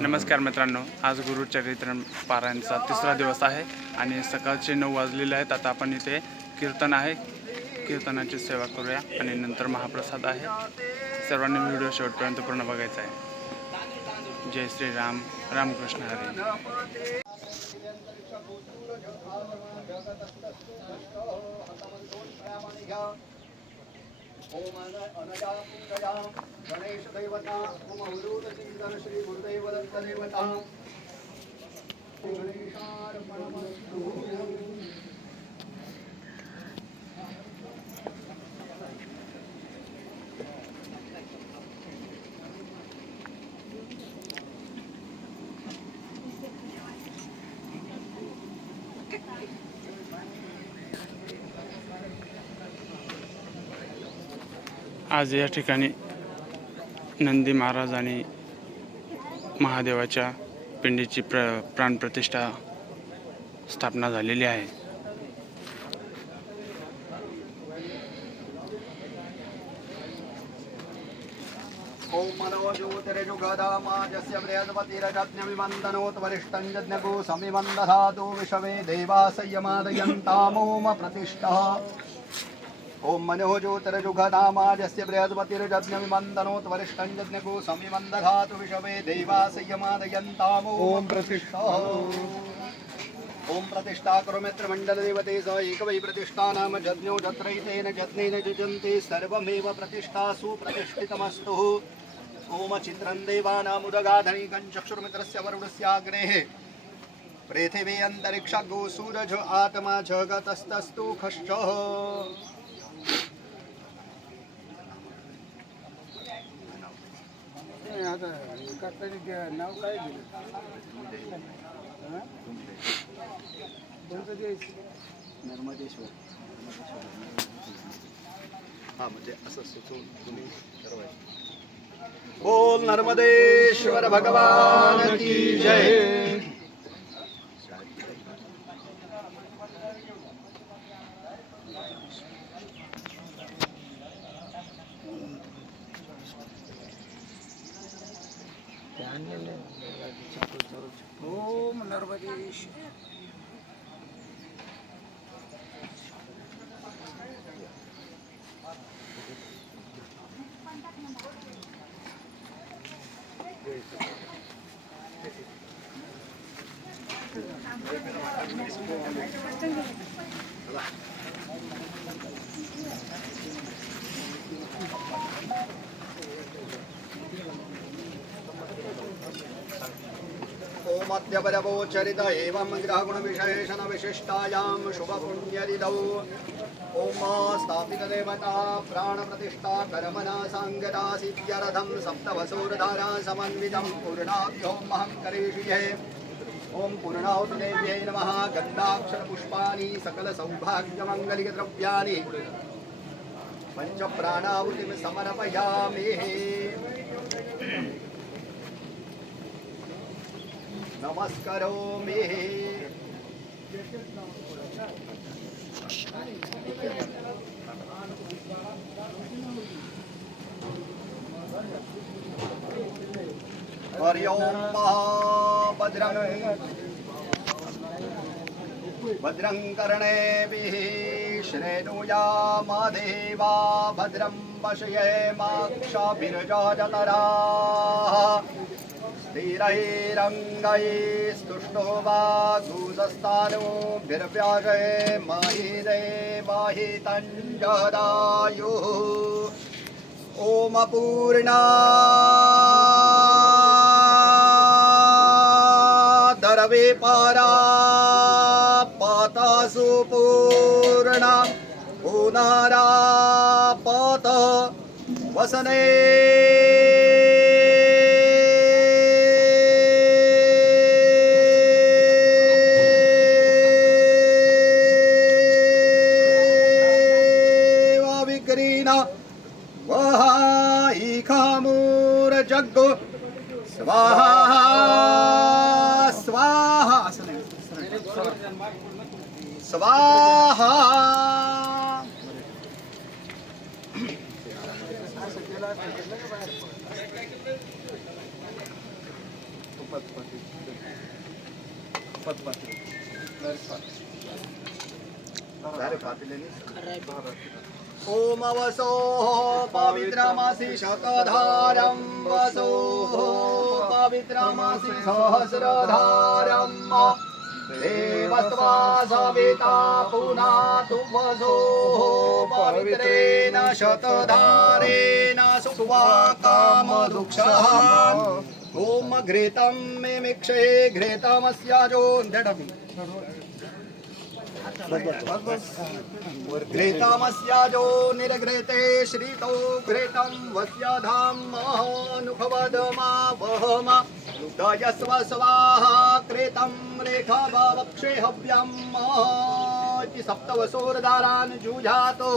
नमस्कार मित्रांनो, आज गुरुचरित्र पारायणचा तिसरा दिवस आहे आणि सकाळचे 9 वाजलेले आहेत. आता आपण इथे कीर्तन आहे, कीर्तनाची सेवा करूया आणि नंतर महाप्रसाद आहे. सर्वांनी व्हिडिओ शेवटपर्यंत पूर्ण बघायचा आहे. जय श्रीराम, रामकृष्ण हरी. ओम अनजा पूजया गणेश देवता ओम अवधूत सिंधर श्री गुरुदेव दत्त देवता गणेशार्पणमस्तु. आज या ठिकाणी नंदी महाराज आणि महादेवाच्या पिंडीची प्राणप्रतिष्ठा स्थापना झालेली आहे. ओम मनो ज्योतिर्जुगदामाजस्य बृहस्पतिरजज्ञविमन्दनोत् वरिष्ठं जज्ञगो समिमन्दधातु विषवे देवासय्यमादयन्तामोम प्रतिष्ठः. ओम मनो ज्योतिर्जुगदामाजस्य बृहस्पतिरजज्ञविमन्दनोत् वरिष्ठं जज्ञगो समिमन्दधातु विषवे देवासय्यमादयन्तामोम प्रतिष्ठः. ओम प्रतिष्ठा करो मित्रमंडल देवते स एक वै प्रतिष्ठा नाम जज्ञो जत्रैतेन जज्ञेन जजन्ते सर्वमेव प्रतिष्ठा सुप्रतिष्ठितमस्तु. ओम चित्रं देवानामुदगाधनिकं चक्षुर्मित्रस्य वरुणस्याग्नेः पृथिवी अंतरिक्षगो सूरज आत्मा जगतस्तस्तु खश्च. नाव काय नर्मदेश्वर. हा म्हणजे असं सुचवून तुम्ही ठरवायचं. बोल नर्मदेश्वर भगवान की जय. ओम नर्मदेश्वर. ओमद्यपरवोचरित एवं ग्रहगुणविशेषण विशिष्टायां शुभपुण्यदिदौ. ओम स्थापितदेवता प्राणप्रतिष्ठा कर्मणा साङ्गता सिद्ध्यर्थं सप्तवसोर्धारा समन्वितं पूर्णाभ्योमहं करिष्ये. ओम पूर्णाहुतिदेव्यै नमः. गन्धाक्षरपुष्पाणि सकलसौभाग्यमङ्गलिकद्रव्याणि पञ्चप्राणाहुतिं समर्पयामि. नमस्करोमि. हरि ओम भद्रं कर्णेभिः श्रेणुयामदेवा भद्रं पश्येमाक्षभिर्यजतराः. स्थिरैरङ्गैस्तुष्टो वागुदस्तानोभिर्व्याजय माहि देवाहितं जदायुः. ओम पूर्णादरवे पारा पातासु पूर्णा पुनरा पात वसने जग्गो स्वाहा स्वाहा स्वाहा. ओम वसो पवित्रमसि शतधारं वसो पवित्रमसि सहस्रधारं देवस्त्वा सविता पुनातु वसो पवित्रेण शतधारेण सुवा कामदुक्षः ओम घृतं मिमिक्षे घृतमस्याजो घृतमस्याजो निर्घृते श्रितो घृतं वस्याधामनुखवदमावहम दयस्व स्वाहा कृतं रेखावक्षे हव्यम् इति सप्तवसोर्दारान् जुझातो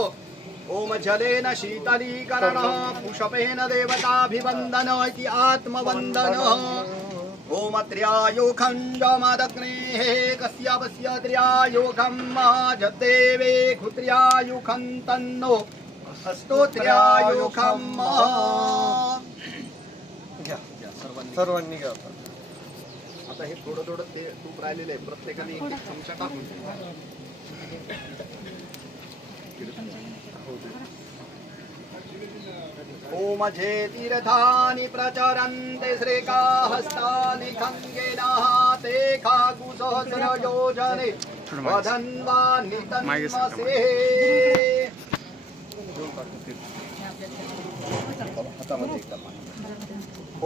ओम जलेन शीतलीकरण पुष्पेन देवताभिवन्दन इति आत्मवन्दन ओम त्र्यायुखण्डमदग्नेः कस्यापस्य त्र्यायुखं जदेवे घुत्र्यायुखं तन्नो अस्तो त्र्यायुखं सर्वांनी घ्या आता हे थोडं थोडं ते तूप राहिलेलं आहे प्रत्येकाने एक एक चमचा टाकून ओम जे तीर्थानि प्रचरन्ते श्रीकाहस्तानि खङ्गेनः ते खागुसहस्रयोजने वदन्वा नितन्मसे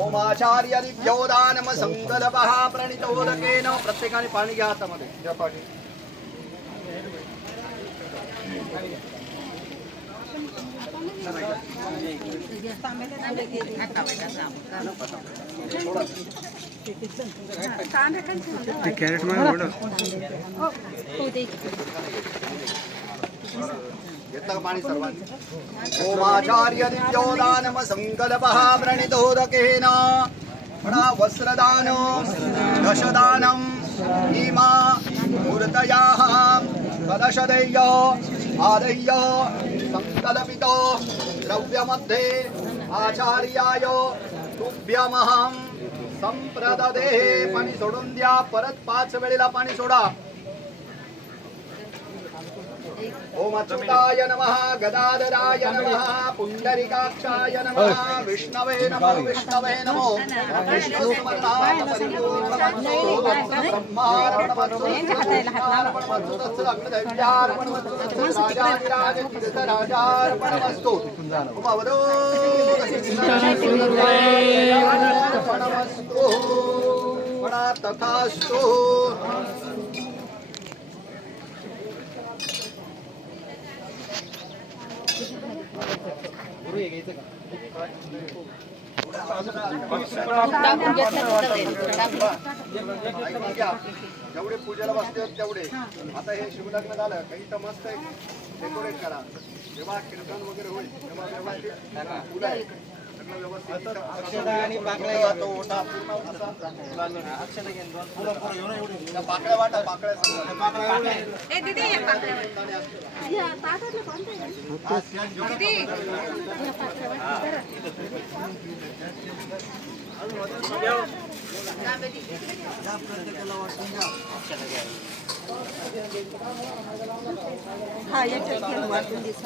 ओमाचार्यदिभ्यो दानम संकल्पः प्रणितोदकेन प्रत्येकाने पाणी घ्या हातामध्ये घ्या पाणी कॅरेट मध्ये घेतलं का पाणी सर्वांनी ओमाचार्यदिभ्यो दानम संकल्पः प्रणितोदकेन वस्त्रदान दशदानम इमा मूर्तयाः कलशदेय आदय्य संकल्पितो द्रव्यमध्ये आचार्याय तुभ्यमहं संप्रददे पाणी सोडून द्या परत 5 वेळेला पाणी सोडा ओम अच्युताय नमः गदाधराय नमः पुंडरीकाक्षाय नमः विष्णवे नमो विष्णवे नमो विष्णुस्मरणाय परिपूर्णमस्तु ब्रह्मार्पणमस्तु अग्निदैव्यार्पणमस्तु राजाधिराज तीर्थराजार्पणमस्तु उपवदो अर्पणमस्तु वणा तथास्तु जेवढे पूजेला बसते तेवढे आता हे शिवलग्न झालं काही तर मस्त डेकोरेट करा जेव्हा कीर्तन वगैरे होईल तेव्हा व्यवस्थित फुलं आहे सगळं व्यवस्थित पाकळ्या वाटा पाकळ्या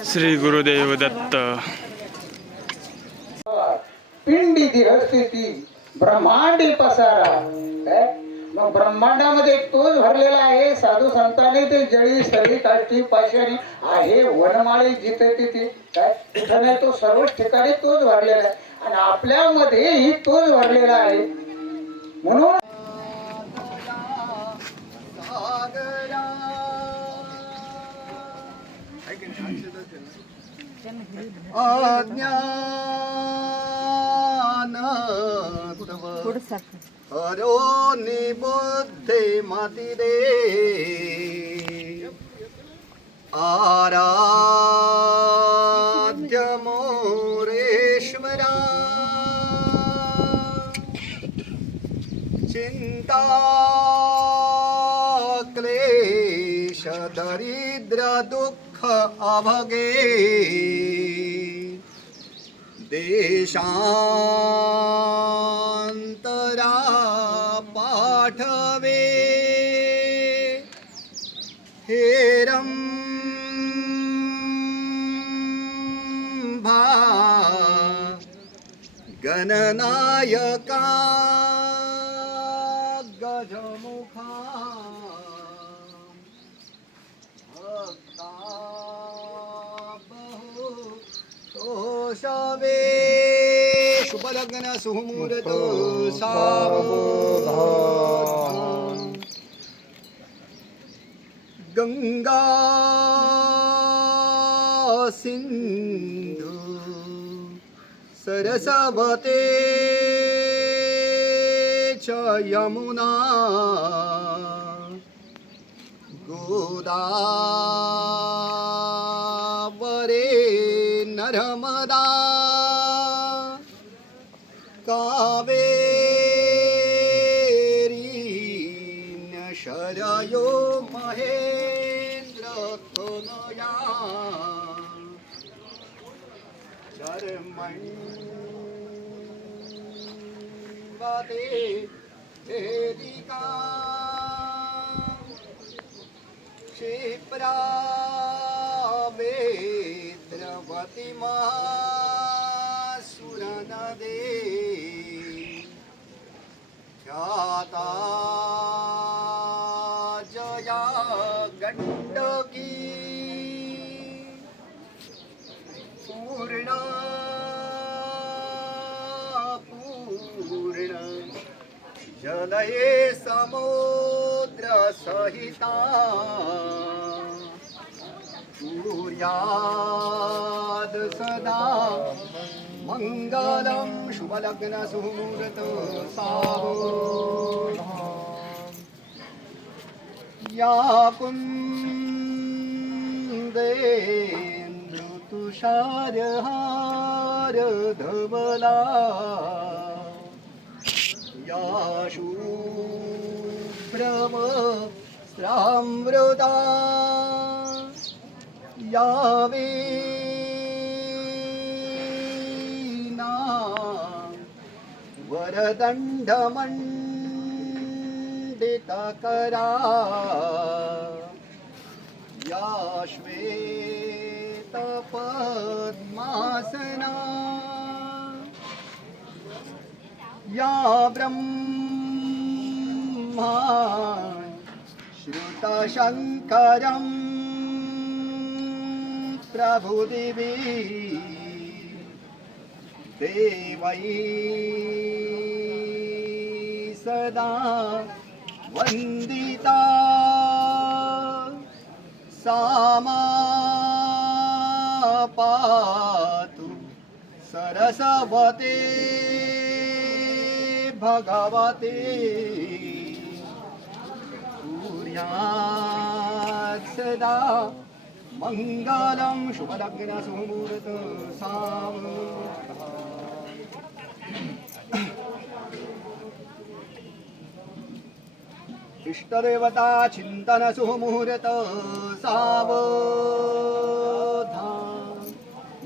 श्री गुरुदेव दत्त पिंडी दिहस्ती ती ब्रह्मांडी पसारा मग ब्रह्मांडामध्ये तोच भरलेला आहे साधू संतांनी ते जळी स्थळी काष्टी पाषाणी आहे वनमाळी जिथे तिथे काय कुठं नाही तो सर्व ठिकाणी तोच भरलेला आहे आणि आपल्यामध्येही तोच भरलेला आहे म्हणून अज्ञान हरो निबुद्धे मति दे आराध्य मोरेश्वरा चिंता क्लेश दरिद्र दुःख अभगे देशांतरा पाठवे हेरंभा गणनायका गजमुखा भक्ता बहु तोषवे शुभलग्न सुमुहूर्त सावधान गंगा सिंधु सरस्वती च यमुना गोदावरी नर्मदा कावेरी शरयो महेन्द्र तनया चर्मण्वते वेदिका क्षिप्रा वेद्रवती महासुरनदे ख्याता जया गण्डकी पूर्णा पूर्ण जलये समुद्र सहिता सूर्याद सदा मंगलम शुभलग्न सुमुहूर्त सावधान या कुंदेन्द्र तुषारहार धवला या शुभ्रम स्रामृता या वीणा वरदण्डमण्डितकरा या श्वेतपद्मासना या ब्रह्मा श्रुतशङ्करं प्रभुदिवी देवै सदा वन्दिता सा मा पातु सरस्वती भगवती सूर्यात् सदा मंगलम शुभलग्न सुमुहूर्त सावधान इष्टदेवता चिंतन सुमुहूर्त सावधान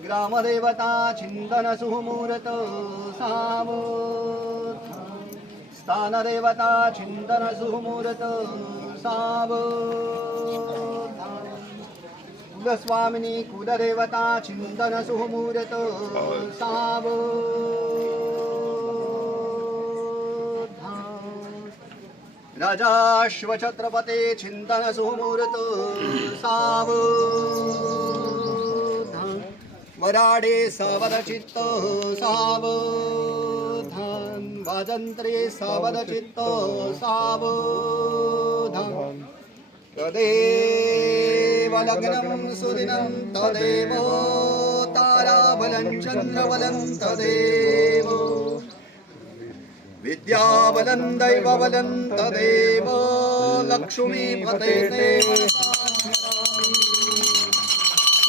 ग्रामदेवता चिंतन सुमुहूर्त सावधान स्थानदेवता चिंतन सुमुहूर्त सावधान कुलस्वामिनी कुलदेवता चिंतन सुमुहूर्त सावधान राजाश्व छत्रपते चिंतन सुमुहूर्त सावधान वराडे सावधचित्त सावधान वाजंत्रे सावधचित्त सावधान तदेव लग्नं सुदिनं तदेव ताराबलं चन्द्रबलं तदेव विद्याबलं दैवबलं तदेव लक्ष्मीपते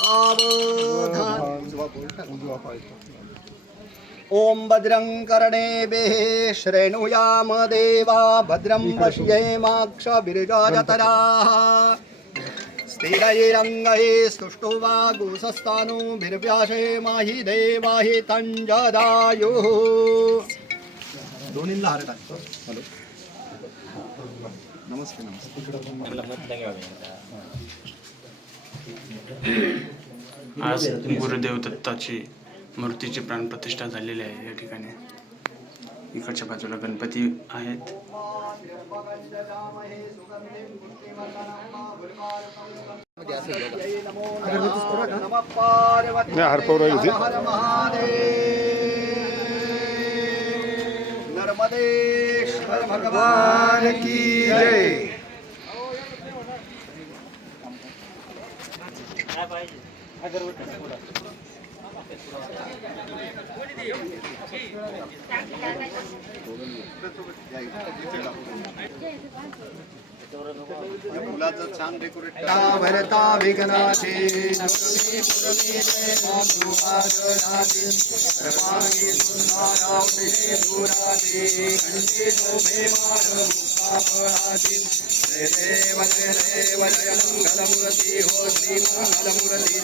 सावधान ओम भद्रं कर्णेभिः श्रेणुयाम देवा भद्रं पश्येमाक्षभिर्यजतराः स्थिरैरङ्गैः स्तुष्टुवागुंसस्तानुभिर्व्यासे माहि देवाहि तञ्जदायुः दोन्हीला हार टाकतो हॅलो नमस्ते नमस्ते. आज गुरुदेव दत्ताची मूर्तीची प्राणप्रतिष्ठा झालेली आहे या ठिकाणी. इकडच्या बाजूला गणपती आहेत. नर्मदेश्वर भगवान की जय. मुलाचं छान डेकोरेट भरता विघ्नाचे जय देव जय देव जय मंगलमूर्ती हो श्री मंगलमूर्ती.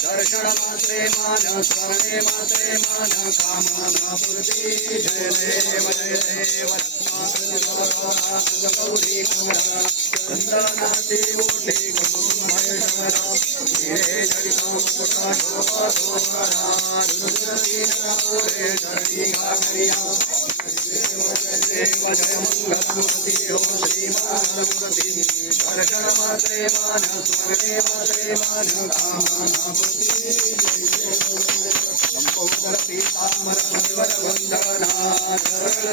दर्शन मात्रे मान स्मरणे मात्रे मान कामना पूर्ती. जय देव जय देव रत्नाकर गौरी कमला चंदनाचे ओठे महेश्वर हिरे जडिता मुकुटा शोभा शोभा रुद्रती नरे धरणी घागरिया. देव जय मंगलमूर्ती हो श्री मंगलमूर्ती. दर्शन मात्रे मान स्मरणे मात्रे मान कामना पूर्ती. लंबोदर पीतांबर मंगल वंदना धरण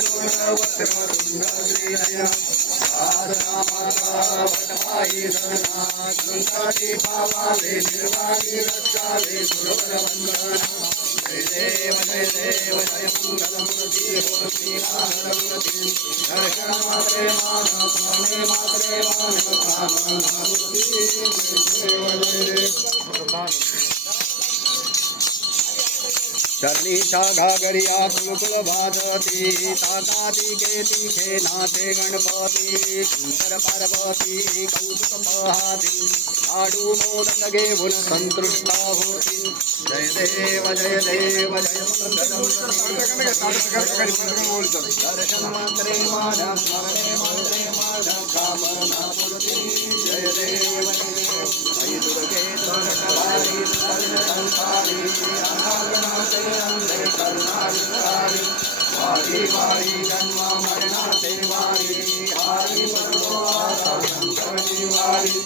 वस्त्र तुंग श्रीनयन साधना माता वटवाई सदना संकटे पावावे निर्वाणी रक्षावे सुरवर वंदना. जय देव जय देव जय मंगलमूर्ती हो श्री मंगलमूर्ती. दर्शन मात्रे मान स्मरणे मात्रे मान कामना पूर्ती. जय देव. चरणीच्या घागरिया कुलकुल भाजती ताकाती केती खेनाते गणपती. शंकर पार्वती कौतुक पाहती लाडू मोदक घेऊन संतुष्ट होती. जय देव जय देव जय दर्शन मात्रे माझ्या स्मरणे मात्रे माझ्या कामना पूर्ती. जय देव जय देव आई दुर्गे दुर्गवारी संसारी अनागनाते अंधे करुणाविकारी. वारी वारी जन्म मरणाचे वारी वारी सर्वोवारा शंकरची वारी.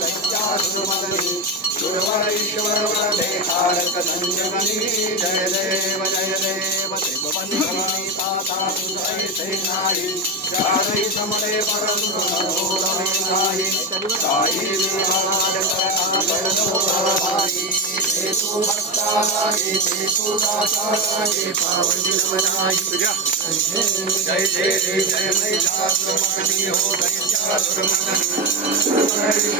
दैत्यासुरमदनी गुरुवर ईश्वर वरदे तारक संजगनी. जय देव जय देव त्रिभुवन भवानी ताता तुझे सेनारी. चारही समले परंतु नरोदमे नाही. काही विवाद करता करतो भाई. ते तू भक्ता लागे ते तू दाता लागे पावन नाही. जय जय जय महिषासुरमर्दिनी हो दैत्यासुरमर्दिनी. जय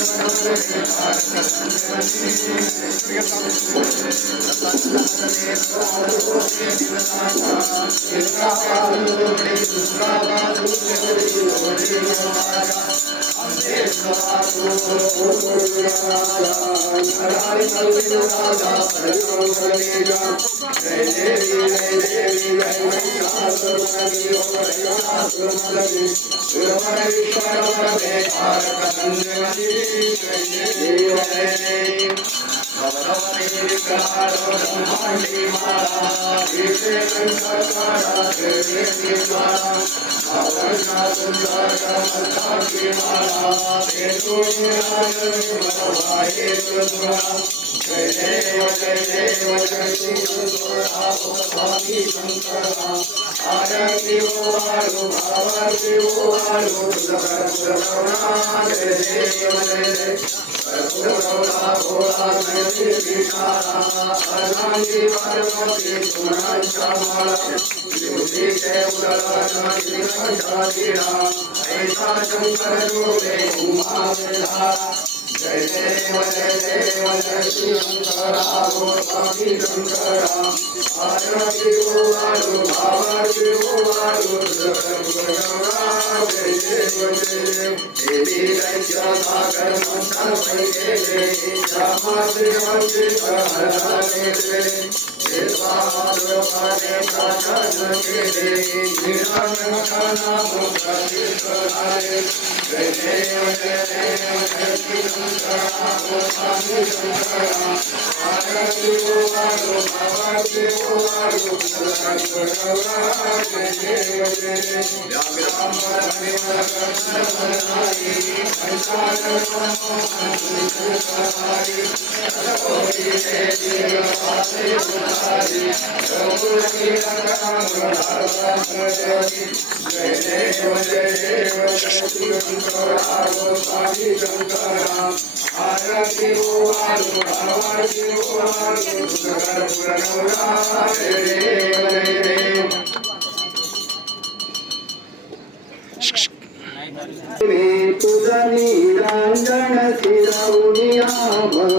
तुझा निरांजन शिरवुनिया मन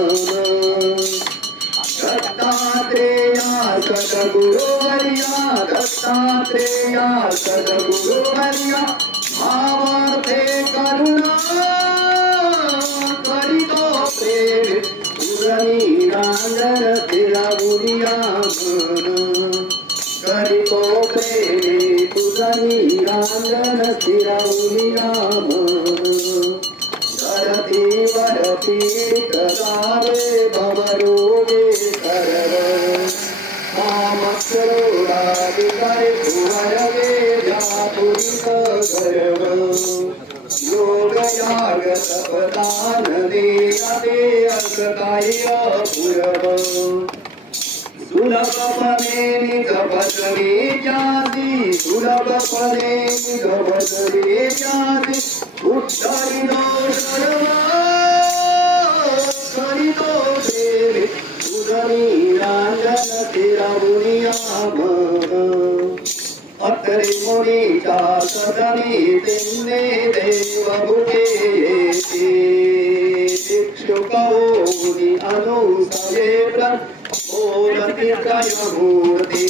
दत्तात्रेया सद्गुरुवर्या दत्तात्रेया सद्गुरुवर्या भावार्थे करुणा करितो प्रेम तुझा निरांजन शिरवुनिया मन करितो प्रेम तुझा निरांजन शिरवुनिया मन धरतीवर पीडित झाले भवरोगे सर्व कामक्रोधाधिकारी भुवनगे व्यापुरित गर्व योग याग तपदान देयते असकाय पूरव सुलभपदे निज भजने जाती सुलभपदे निज भजने जाती उद्धरितो सर्व करितो प्रेम तुझा निरांजन शिरवुनिया मन अत्रे मुनीच्या सदनी तेने देवभुते येते भिक्षुकौनी अनुसये बोलती त्रयमूर्ती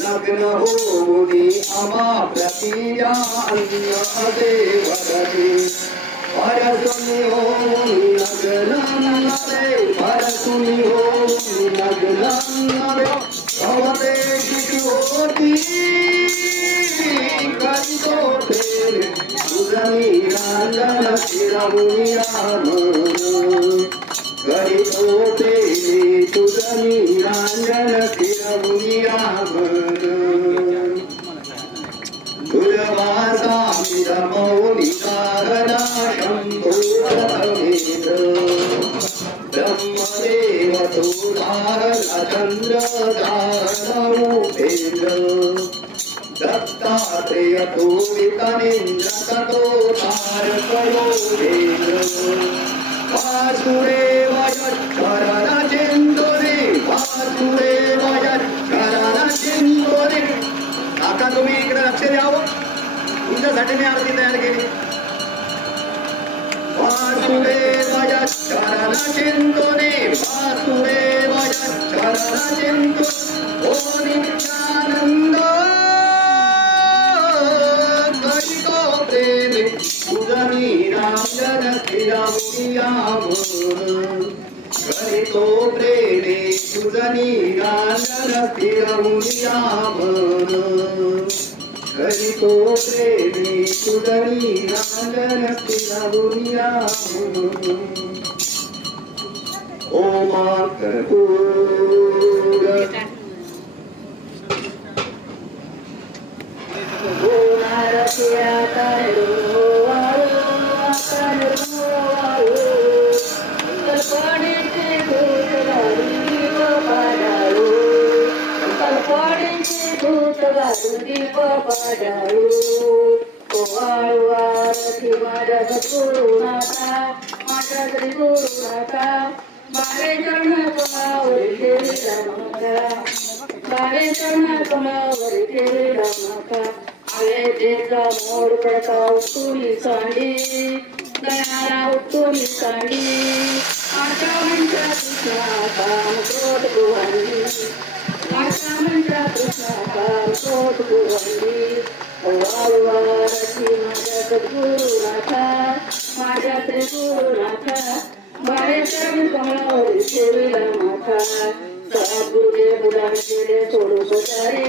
नग्न होनी अमा प्रतिया अन्न देवदती परसुनि होनी नग्न नरे परसुनि होनी नग्न नरे भवते शिशुहोती करितो प्रेम तुझा निरांजन शिरवुनिया मन करितो प्रेम तुझा निरांजन शिरवुनिया मन दुर्वासा मिरमौलिकारना शम्भुरमेन्द्र ब्रह्मदेव तुधारला चन्द्रधारणमुपेन्द्र दत्तात्रेय तूरितनेन्द्र ततो तारकयोगेन्द्र वासुदेवाय शरणचिन्तोरे वासुदेवाय शरणचिन्तोरे आता तुम्ही इकडे लक्ष द्यावं तुमच्यासाठी मी आरती तयार केली वासुदेवाय शरणचिन्तोरे वासुदेवाय शरणचिन्तो ओ नित्यानंद करितो प्रेम तुझा निरांजन शिरवुनिया मन करितो प्रेम तुझा निरांजन शिरवुनिया मन करितो प्रेम तुझा निरांजन शिरवुनिया मन ओमा कर्पूर दीप पाडाळू ओवाळवारती माझ्या सद्गुरुनाथा माझ्या श्री गुरुनाथा बारे चरण कोणावर केली रमका बारे चरण कोणावर केली रमका आले तेचा मोड प्रका उतुली सांडी दयाला उतुली सांडी आशा म्हणता तुझा काम क्रोध गुहांडी आशा म्हणता तुझा काम क्रोध गुहांडी ओवाळवारती सद्गुरुनाथा माझ्या श्री गुरुनाथा बाळे चरण कमळावरी ठेविला माथा सद्गुरुदेव मुलाने केले सोडू पचारे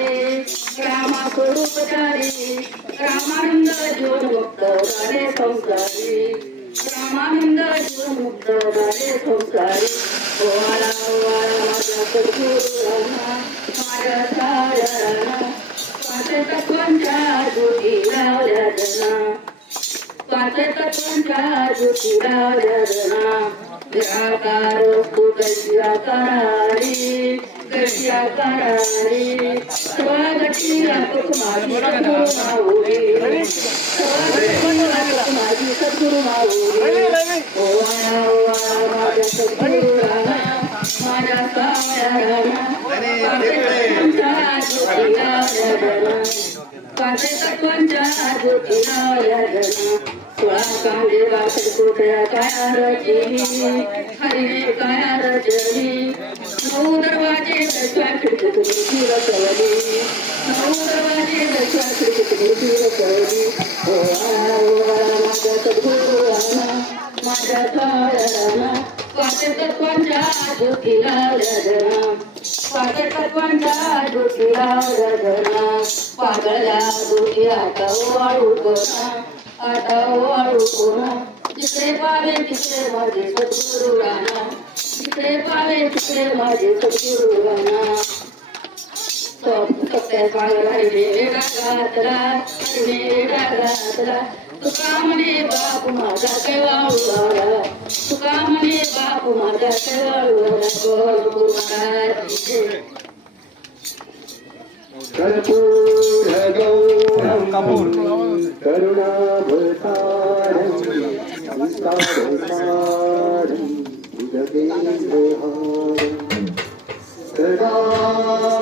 रामा सोडू पचारे रामानंद जीवन मुक्त झाले संसारी रामानंद जीवन मुक्त झाले संसारी ओवाळा ओवाळा माझ्या सद्गुरुराना माझ्या साऱ्याना पंचतत्वांच्या ज्योती लावल्या जना पंचतत्वांच्या ज्योती लावल्या जना निराकार वस्तू कैसी आकारारी कैसी आकारारी स्वागती राखत माझी सद्गुरु माऊली स्वागती राखत माझी सद्गुरु माऊली ओवाळा ओवाळा माझ्या सद्गुरुराना माझ्या साऱ्याना पंचतत्वांच्या ज्योती लावल्या जना पंचतत्वांच्या ज्योती लावल्या जना सोळा कांदे वासड कोठ्या काया रचली हरिने काया रचली नऊ दरवाजे दशा खिडकीत मूर्ती रचवली नऊ दरवाजे दशा खिडकीत मूर्ती रचवली ओवाळा माझ्या सद्गुरुराना माझ्या साऱ्याना पंचतत्वांच्या ज्योती लावल्या जना पंचतत्वांच्या ज्योती लावल्या जना पागळल्या ज्योती आता वाळू कोणा आता वाळू कोणा जिकडे पावे तिकडे माझे सद्गुरु राणा जिकडे पावे तिकडे माझे सद्गुरु राणा सत्य पागला हरिणे डागातला तुका म्हणे बाप माझा कैवाळू आला तुका म्हणे बाप माझा कैवाळू आला कर्पूर गौरम करुणावतारम संस्कारसारम जगदेकहारम सदा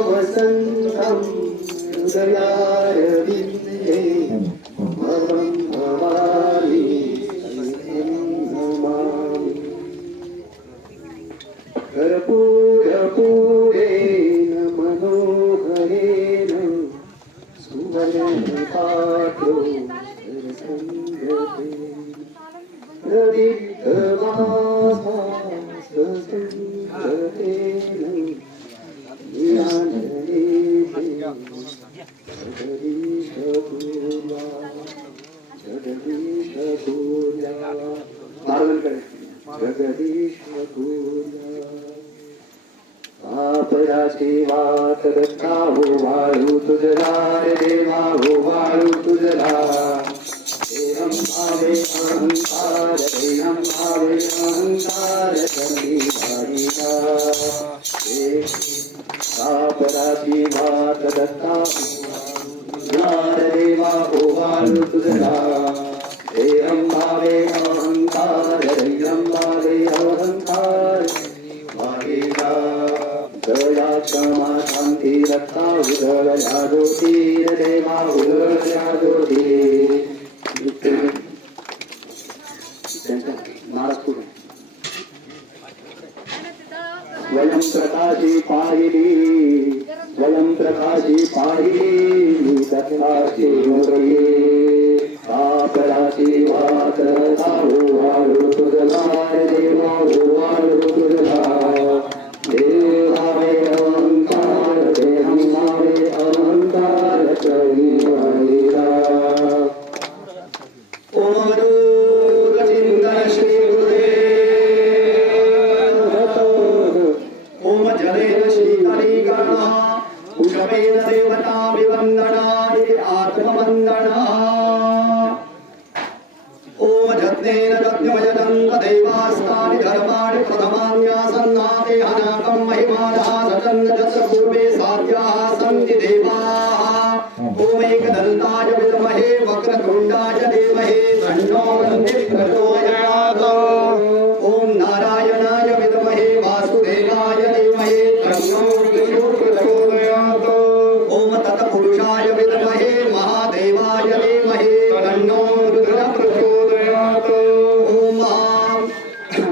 वसन्तं हृदयारविन्दे भवं भवामि नमामि कर्पूरेण मनोहरेण सुवर्णपात्रो आपराची वाट दत्ता हो वाळू तुझला रे देवा हो वाळू तुझला देहम भावे अहंकार देहम भावे अहंकार कमी भाईला आपराची वाट दत्ता रे देवा हो वाळू तुझला देहम भावे अहंकार देहम भावे अहंकार भाईला दया क्षमा शांती रक्षा उदया ज्योती देवा उदया ज्योती वयं प्रकाशी पाहिली दत्ताची मुरये आपराची वाट राहू वाळू तुझला देवा वाळू तुझला देवावे अहंकार देहं भावे अहंकार करी भाईला ओम चिंतन श्री गुरुदेव ओम जलेन शीतलीकरणः कुशमेन देवता विवन्दना आत्मवन्दना ओम जत्नेन जत्नमयतं तदैवास्तानि धर्माणि प्रथमान्यासन्नाते अनाकं महिमानः सतन्नजस्य पूर्वे साध्याः सन्ति देवाः ओम एकदन्ताय विद्महे वक्रतुण्डाय धीमहि तन्नो वन्दे प्रचोदयात् ओम नारायणाय विद्महे वासुदेवाय धीमहि तन्नो प्रचोदयात् ओम तत्पुरुषाय विद्महे महादेवाय धीमहि तन्नो प्रचोदयात् ओम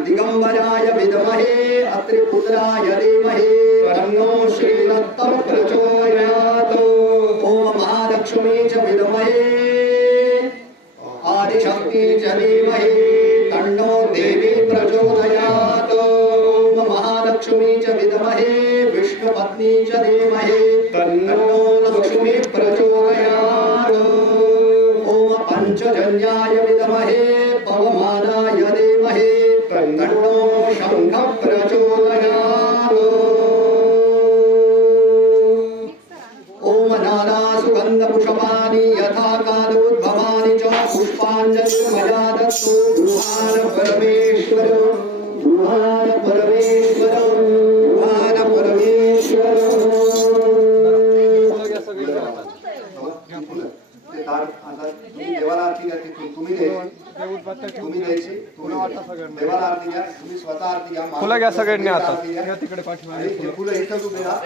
दिगंबराय विद्महे अत्रिपुत्राय धीमहि तन्नो श्रीदत्तं प्रचोदयात् ओम महालक्ष्मी च विद्महे आदिशक्ती च धीमहि तन्नो देवी प्रचोदयात् ओम महालक्ष्मी च विद्महे विष्णुपत्नी च धीमहि तन्नो लक्ष्मी प्रचोदयात् ओम पंचजन्याय विद्महे पवमानाय धीमहि तन्नो शंख प्रचोदयात् ओम नाना सुगंध पुष्पाणि यथा कालोद्भवानि च पुष्पाञ्जलिर्मया दत्तो गृहाण परमेश्वर गृहाण परमेश्वर गृहाण परमेश्वर ते तार आता देवाला आरती घ्या तिथून तुम्ही द्यायची देवाला आरती घ्या तुम्ही स्वतः आरती घ्या फुलं घ्या सगळ्यांनी आता आरती घ्या. या तिकडे पाठीमागे आणि ते फुलं इथं उभे राहा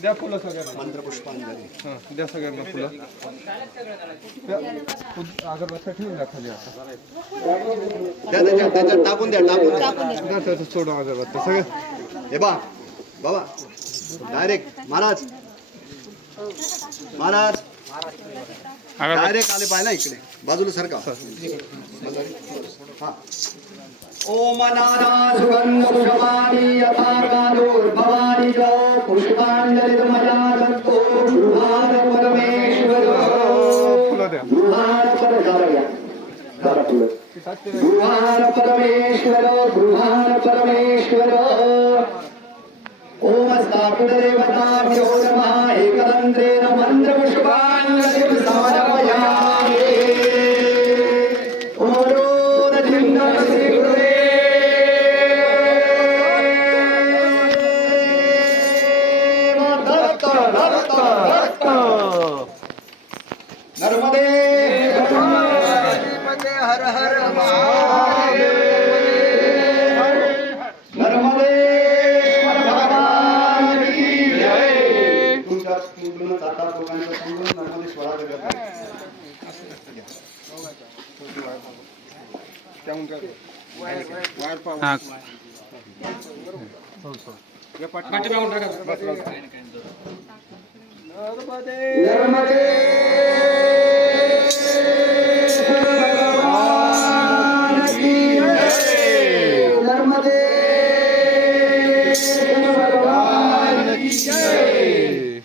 द्या फुलं सगळ्यांना मंत्रपुष्पांजली हां द्या सगळ्यांना फुलं द्या. अगरबत्त्या ठेवून द्या खाली आता त्याच्यात टाकून द्या द्या त्याचं सोडा अगरबत्त्या सगळं हे बाबा डायरेक्ट महाराज डायरेक्ट आले पाहिजे ना इकडे बाजूला सरका हा ओम नाना सुगंध पुष्पाणि यथा कालोद्भवानि च पुष्पाञ्जलिर्मया दत्तो गृहाण परमेश्वर फुलं द्या गृहाण परमेश्वर गृहाण परमेश्वर ओम स्थापितदेवताभ्यो नमः एकदन्त्रेण मन्त्रपुष्पाञ्जलिं समर्पयामि ओम चिन्नं श्रीगुरुदेव दत्त नर्मदे हर हर महादेव नर्मदे भगवान की जय तुमच्या पूर्ण जाता लोकांच्या पूर्ण नर्मदे स्वराज करतात हां नर्मदे भगवान की जय नर्मदे भगवान की जय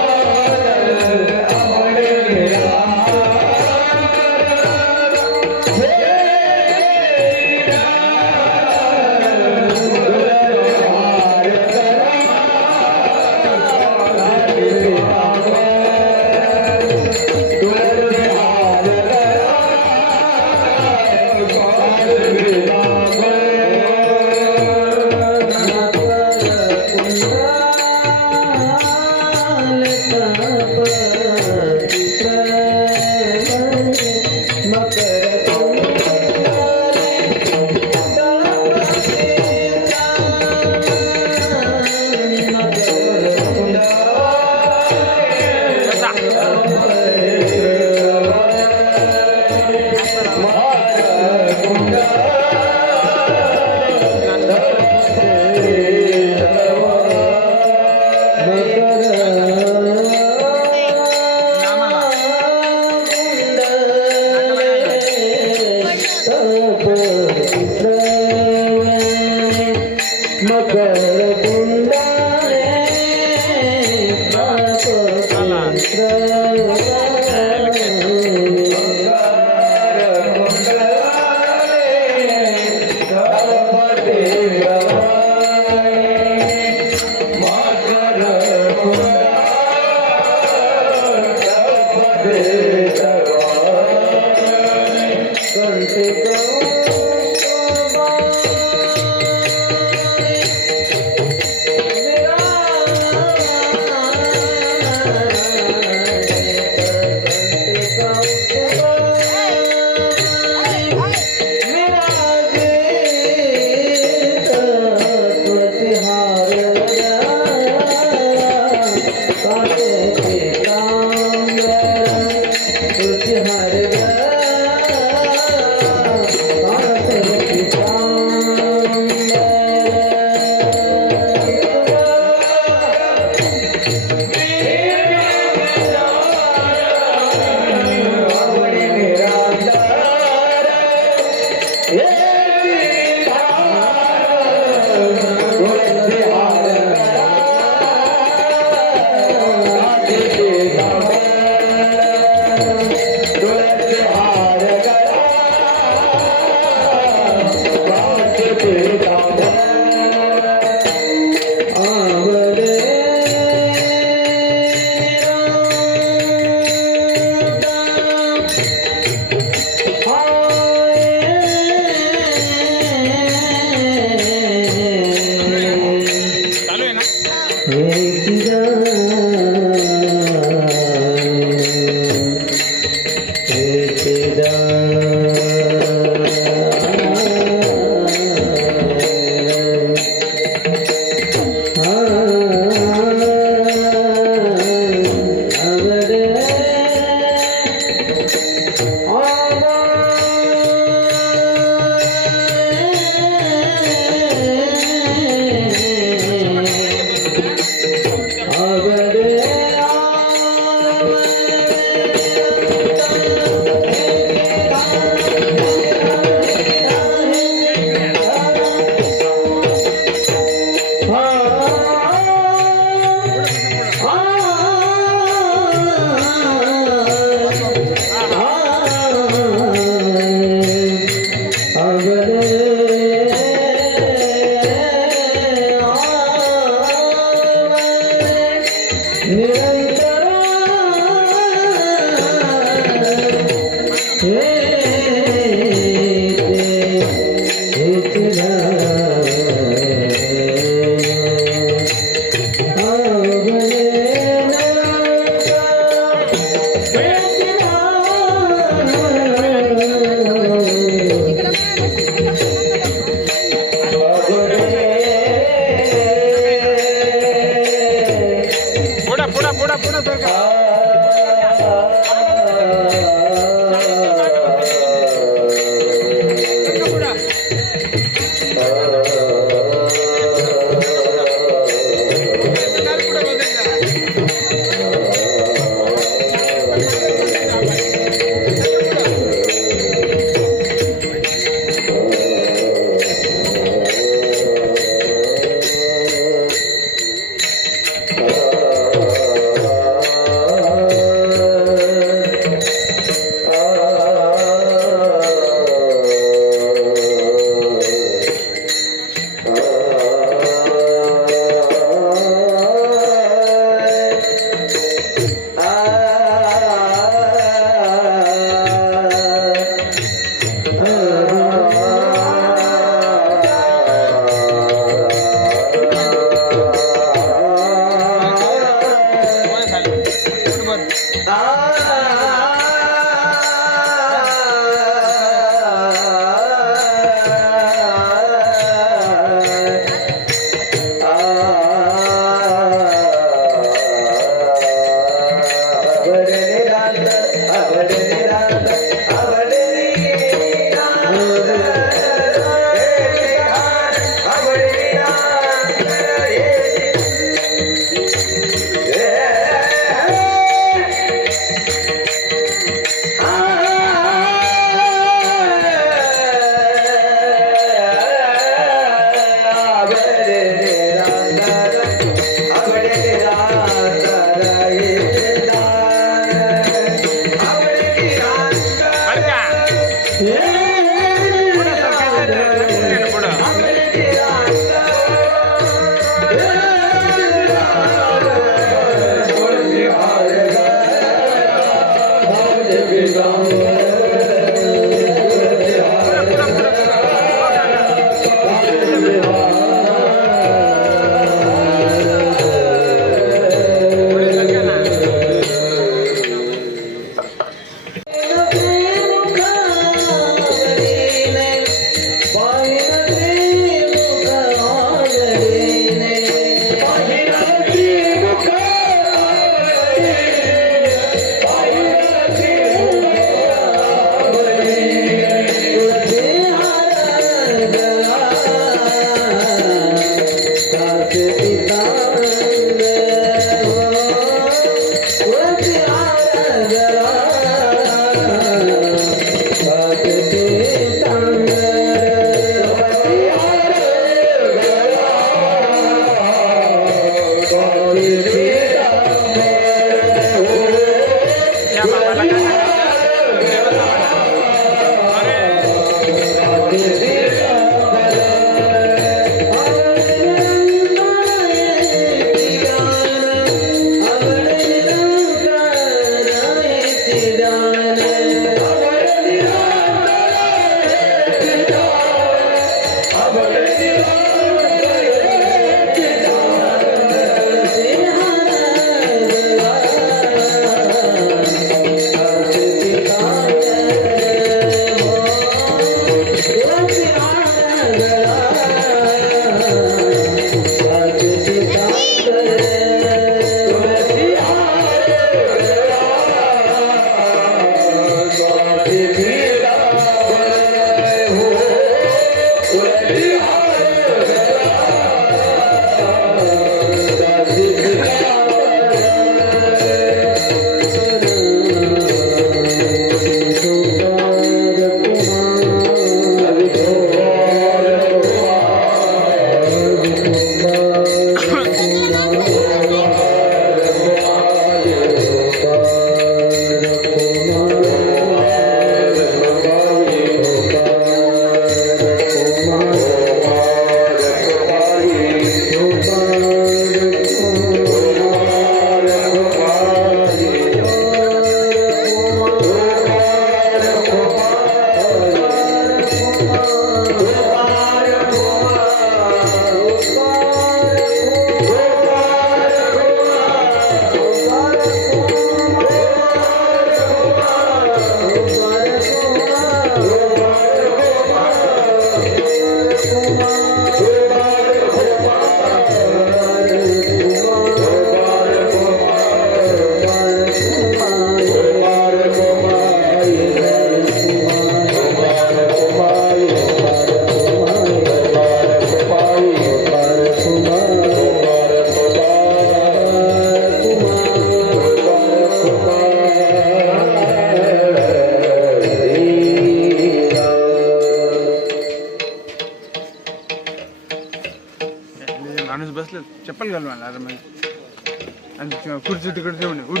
माणूस बसले चप्पल घालून आला मग आणि खुर्ची तिकडे ठेवून ये, उठ.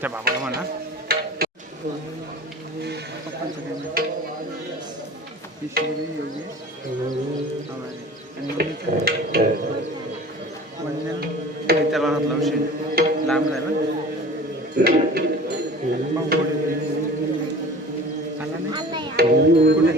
त्या बाबाला म्हणा त्याला हातला विषय लांब आहे ना आला नाही कुठे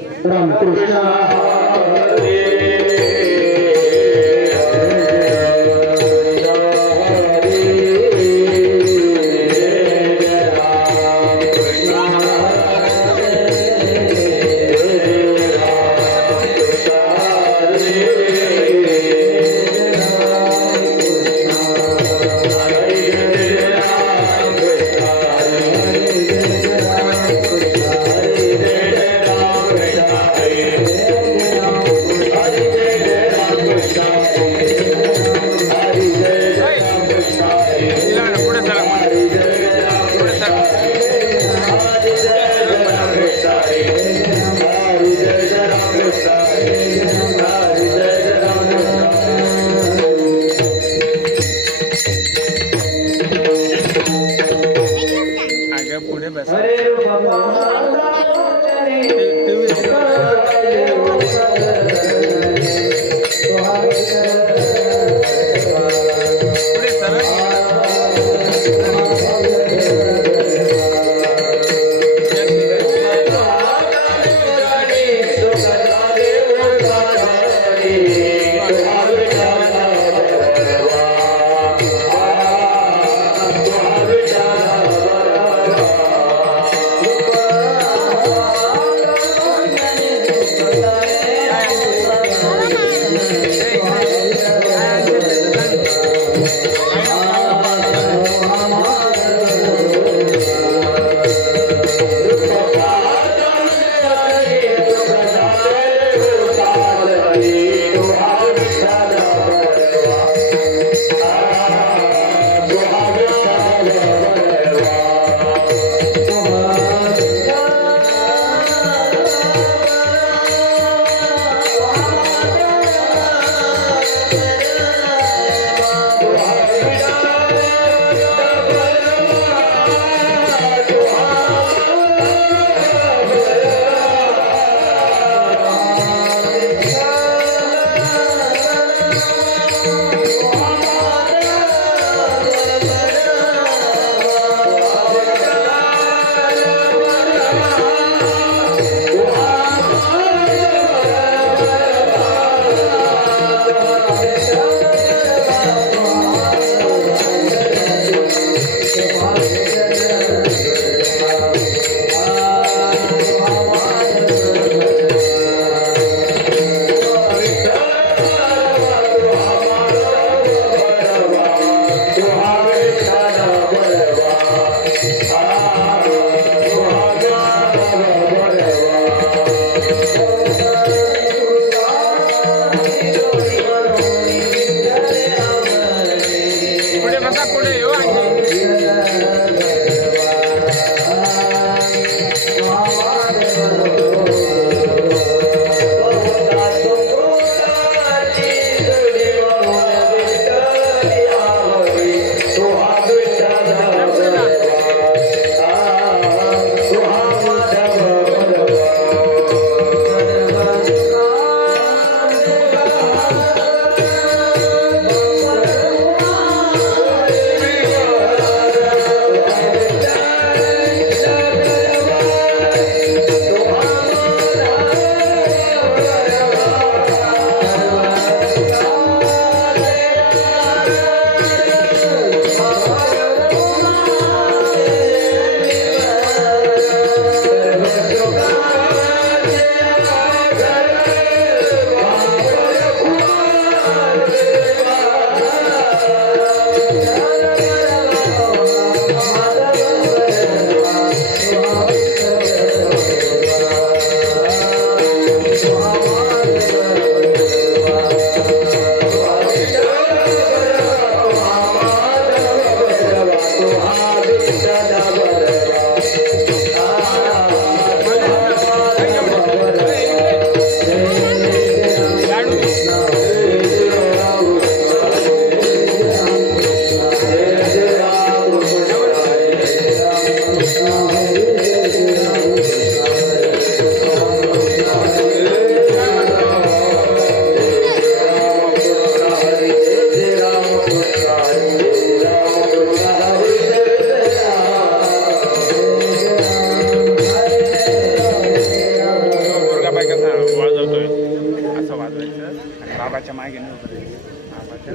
आबाच्या मागे नाही उभं राहिले. आबाच्या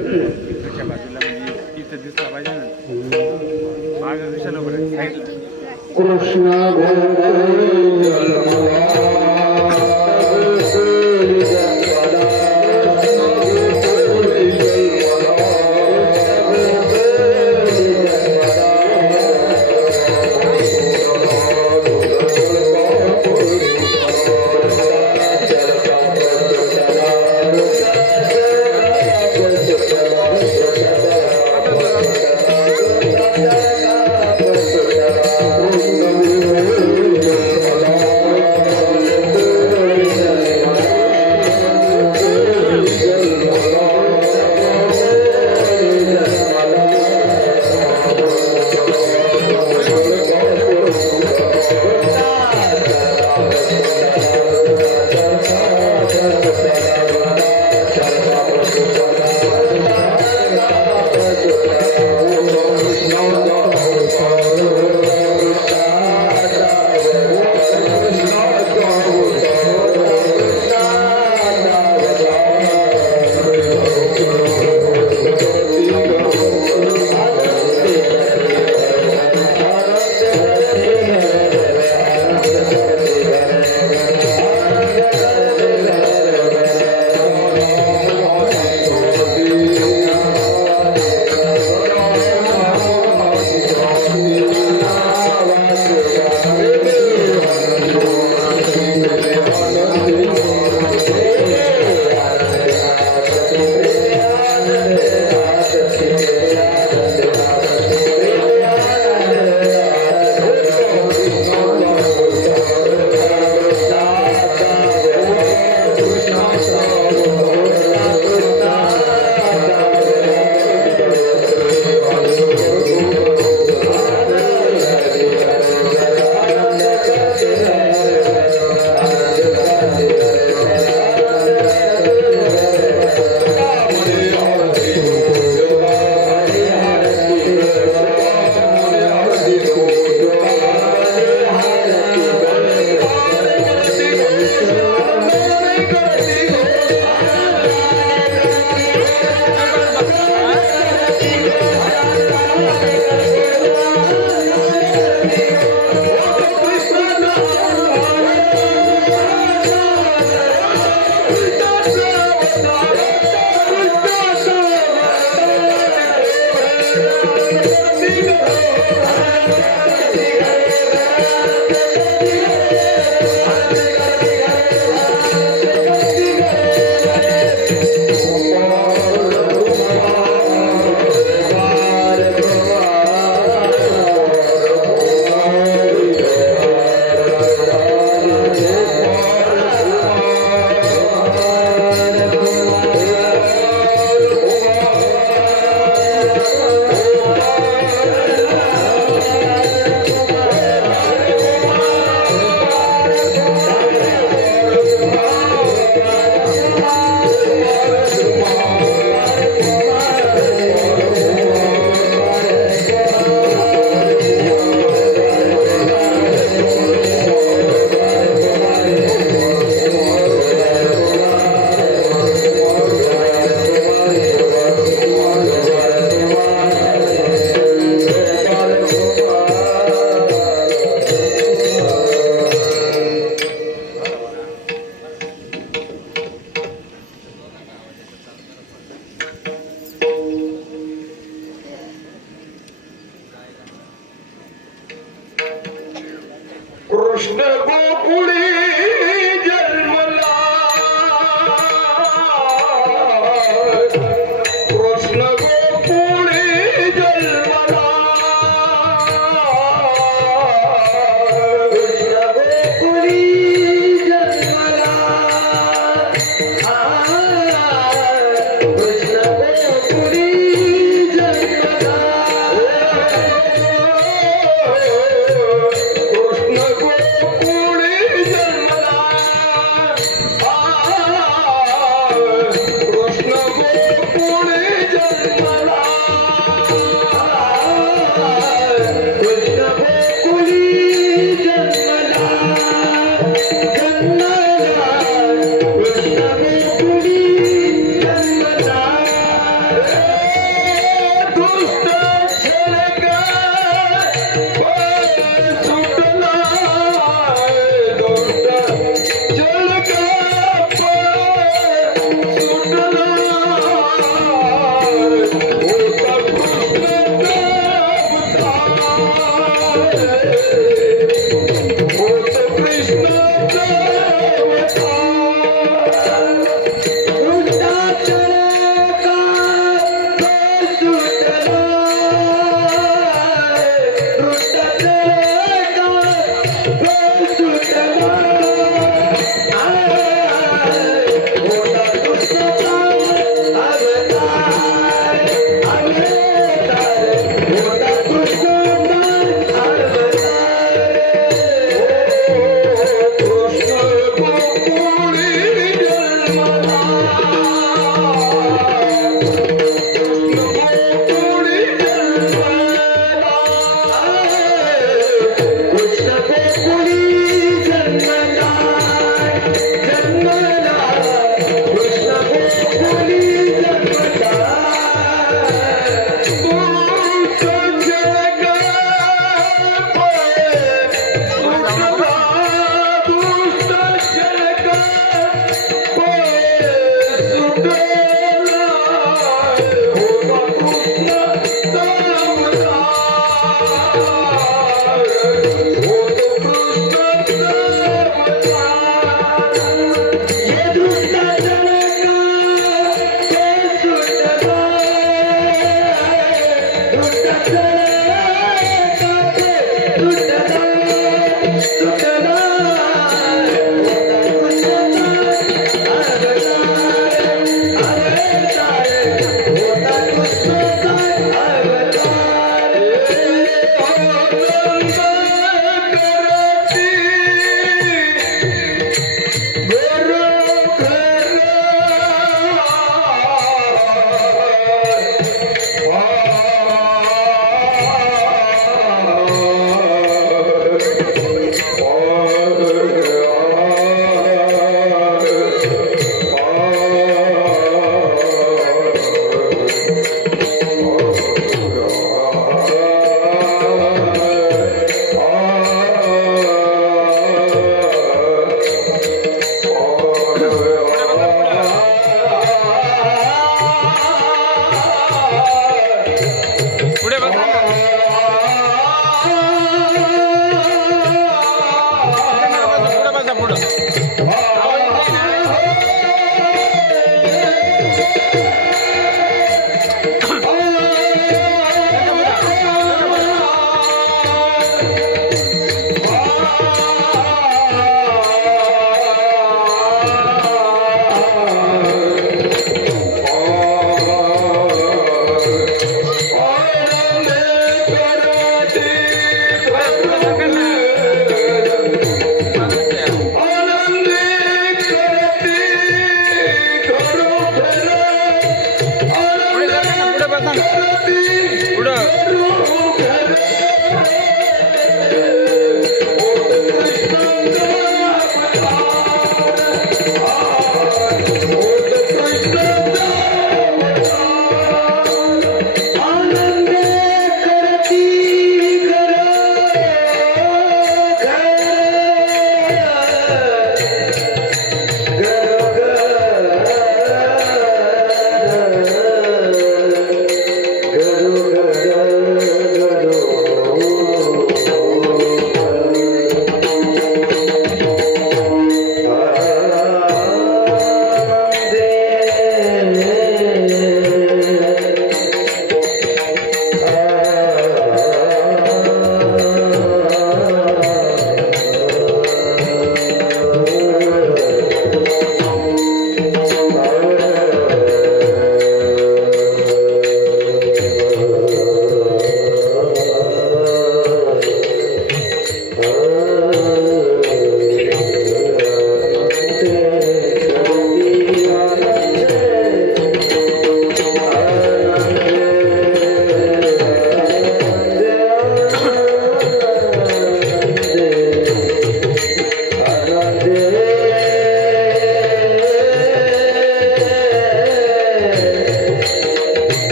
इकडच्या बाजूला म्हणजे इथं दिसला पाहिजे ना, मागे दिसायला उभं राहिले साईडला. कृष्ण गोकुळी जन्मला, कृष्ण गोकुळी जन्मला, कृष्ण गोकुळी जन्मला, कृष्ण गोकुळी जन्मला, कृष्ण गोकुळी जन्मला, कृष्ण गोकुळी जन्मला, कृष्ण गोकुळी जन्मला, जन्मला, कृष्ण गोकुळी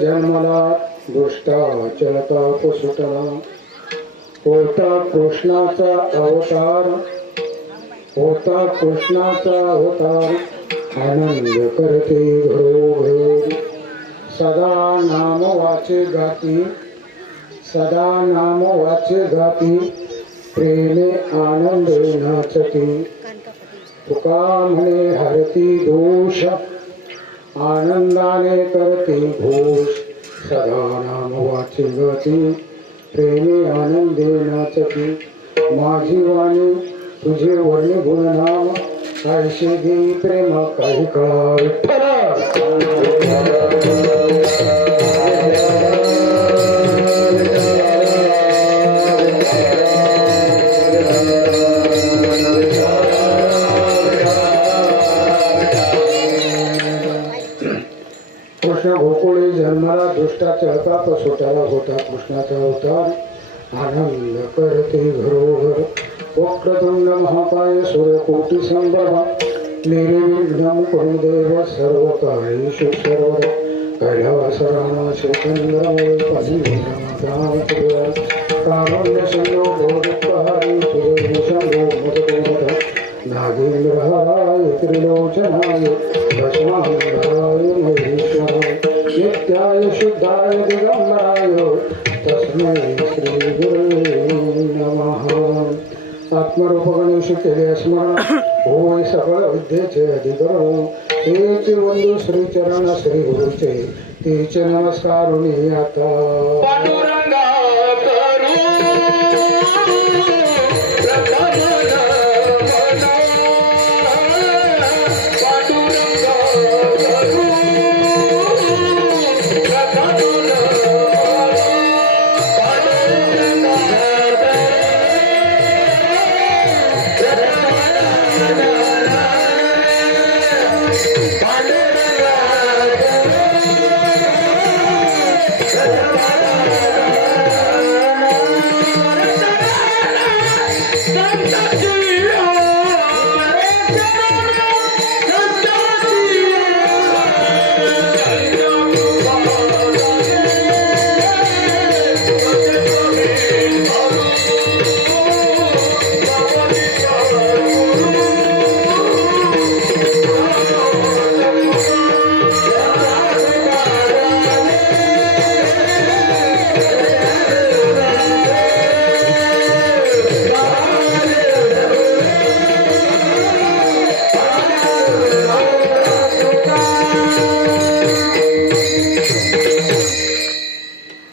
जन्मला दुष्टाचरता पुसुटला होता कृष्णाचा अवतार आनंद करते घरोघर सदा नाम वाचे गाती प्रेमे आनंद नाचती तुका म्हणे हरती दोष आनंदाने करते घोष सदा नाम वाचे गाती प्रेमे आनंदे नाचती माझी वाणी तुझे वर्णी गुणनाम कायशे घे प्रेम काही कळा कृष्ण गोकुळी जन्माला दुष्टाचा हताप सुटाला होता कृष्णाचा अवतार आनंद करते घरोघर वक्रतुंड महाकाय सूर्यकोटि संभव निर्विघ्नं कुरु देव सर्वकार्येषु सर्वदा कैलास राम चंद्रमय कारुण्य संयो भोगपहारी सुरेशो मुदगोद नागेन्द्रहाय त्रिलोचनाय भस्माय महेश्वराय नित्याय शुद्धाय दिगंबराय तस्मै श्री गुरुवे नमः आत्मरूप गणेश केले स्मरण होय सकळ विद्येचे अधिकरण तेचे वंदू श्रीचरण श्री गुरुचे तेचे नमस्कार आता पांडुरंगा करू प्रथम नमन पांडुरंगा करू प्रथम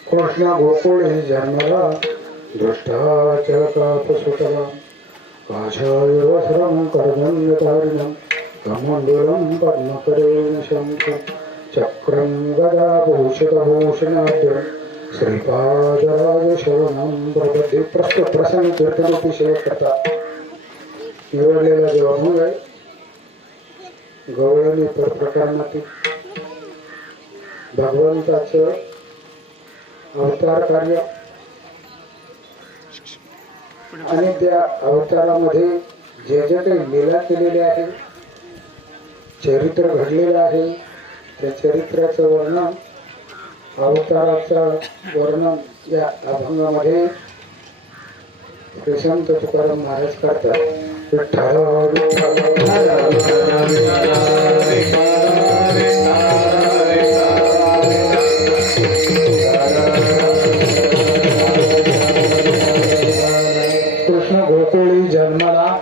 कृष्ण गोकुळे जन्मला दृष्टाचरताप सुतला काषाय वस्त्रं कर्दण्यतारिणं कमण्डलं पद्मकरेण शङ्खं चक्रं गदाभूषितभूषणाढ्यं श्रीपादराज शरणं प्रपद्ये प्रसन्न कीर्तनोपी सेवा करता निवडलेला जो अभंग आहे गवळणी प्रकरणातील भगवंताचं अवतार कार्य आणि त्या अवतारामध्ये जे जे काही लीला केलेले आहे चरित्र घडलेलं आहे त्या चरित्राचं वर्णन अवताराचं वर्णन या अभंगामध्ये श्री संत तुकाराम महाराज करतात विठ्ठल कृष्ण गोकुळी जन्माला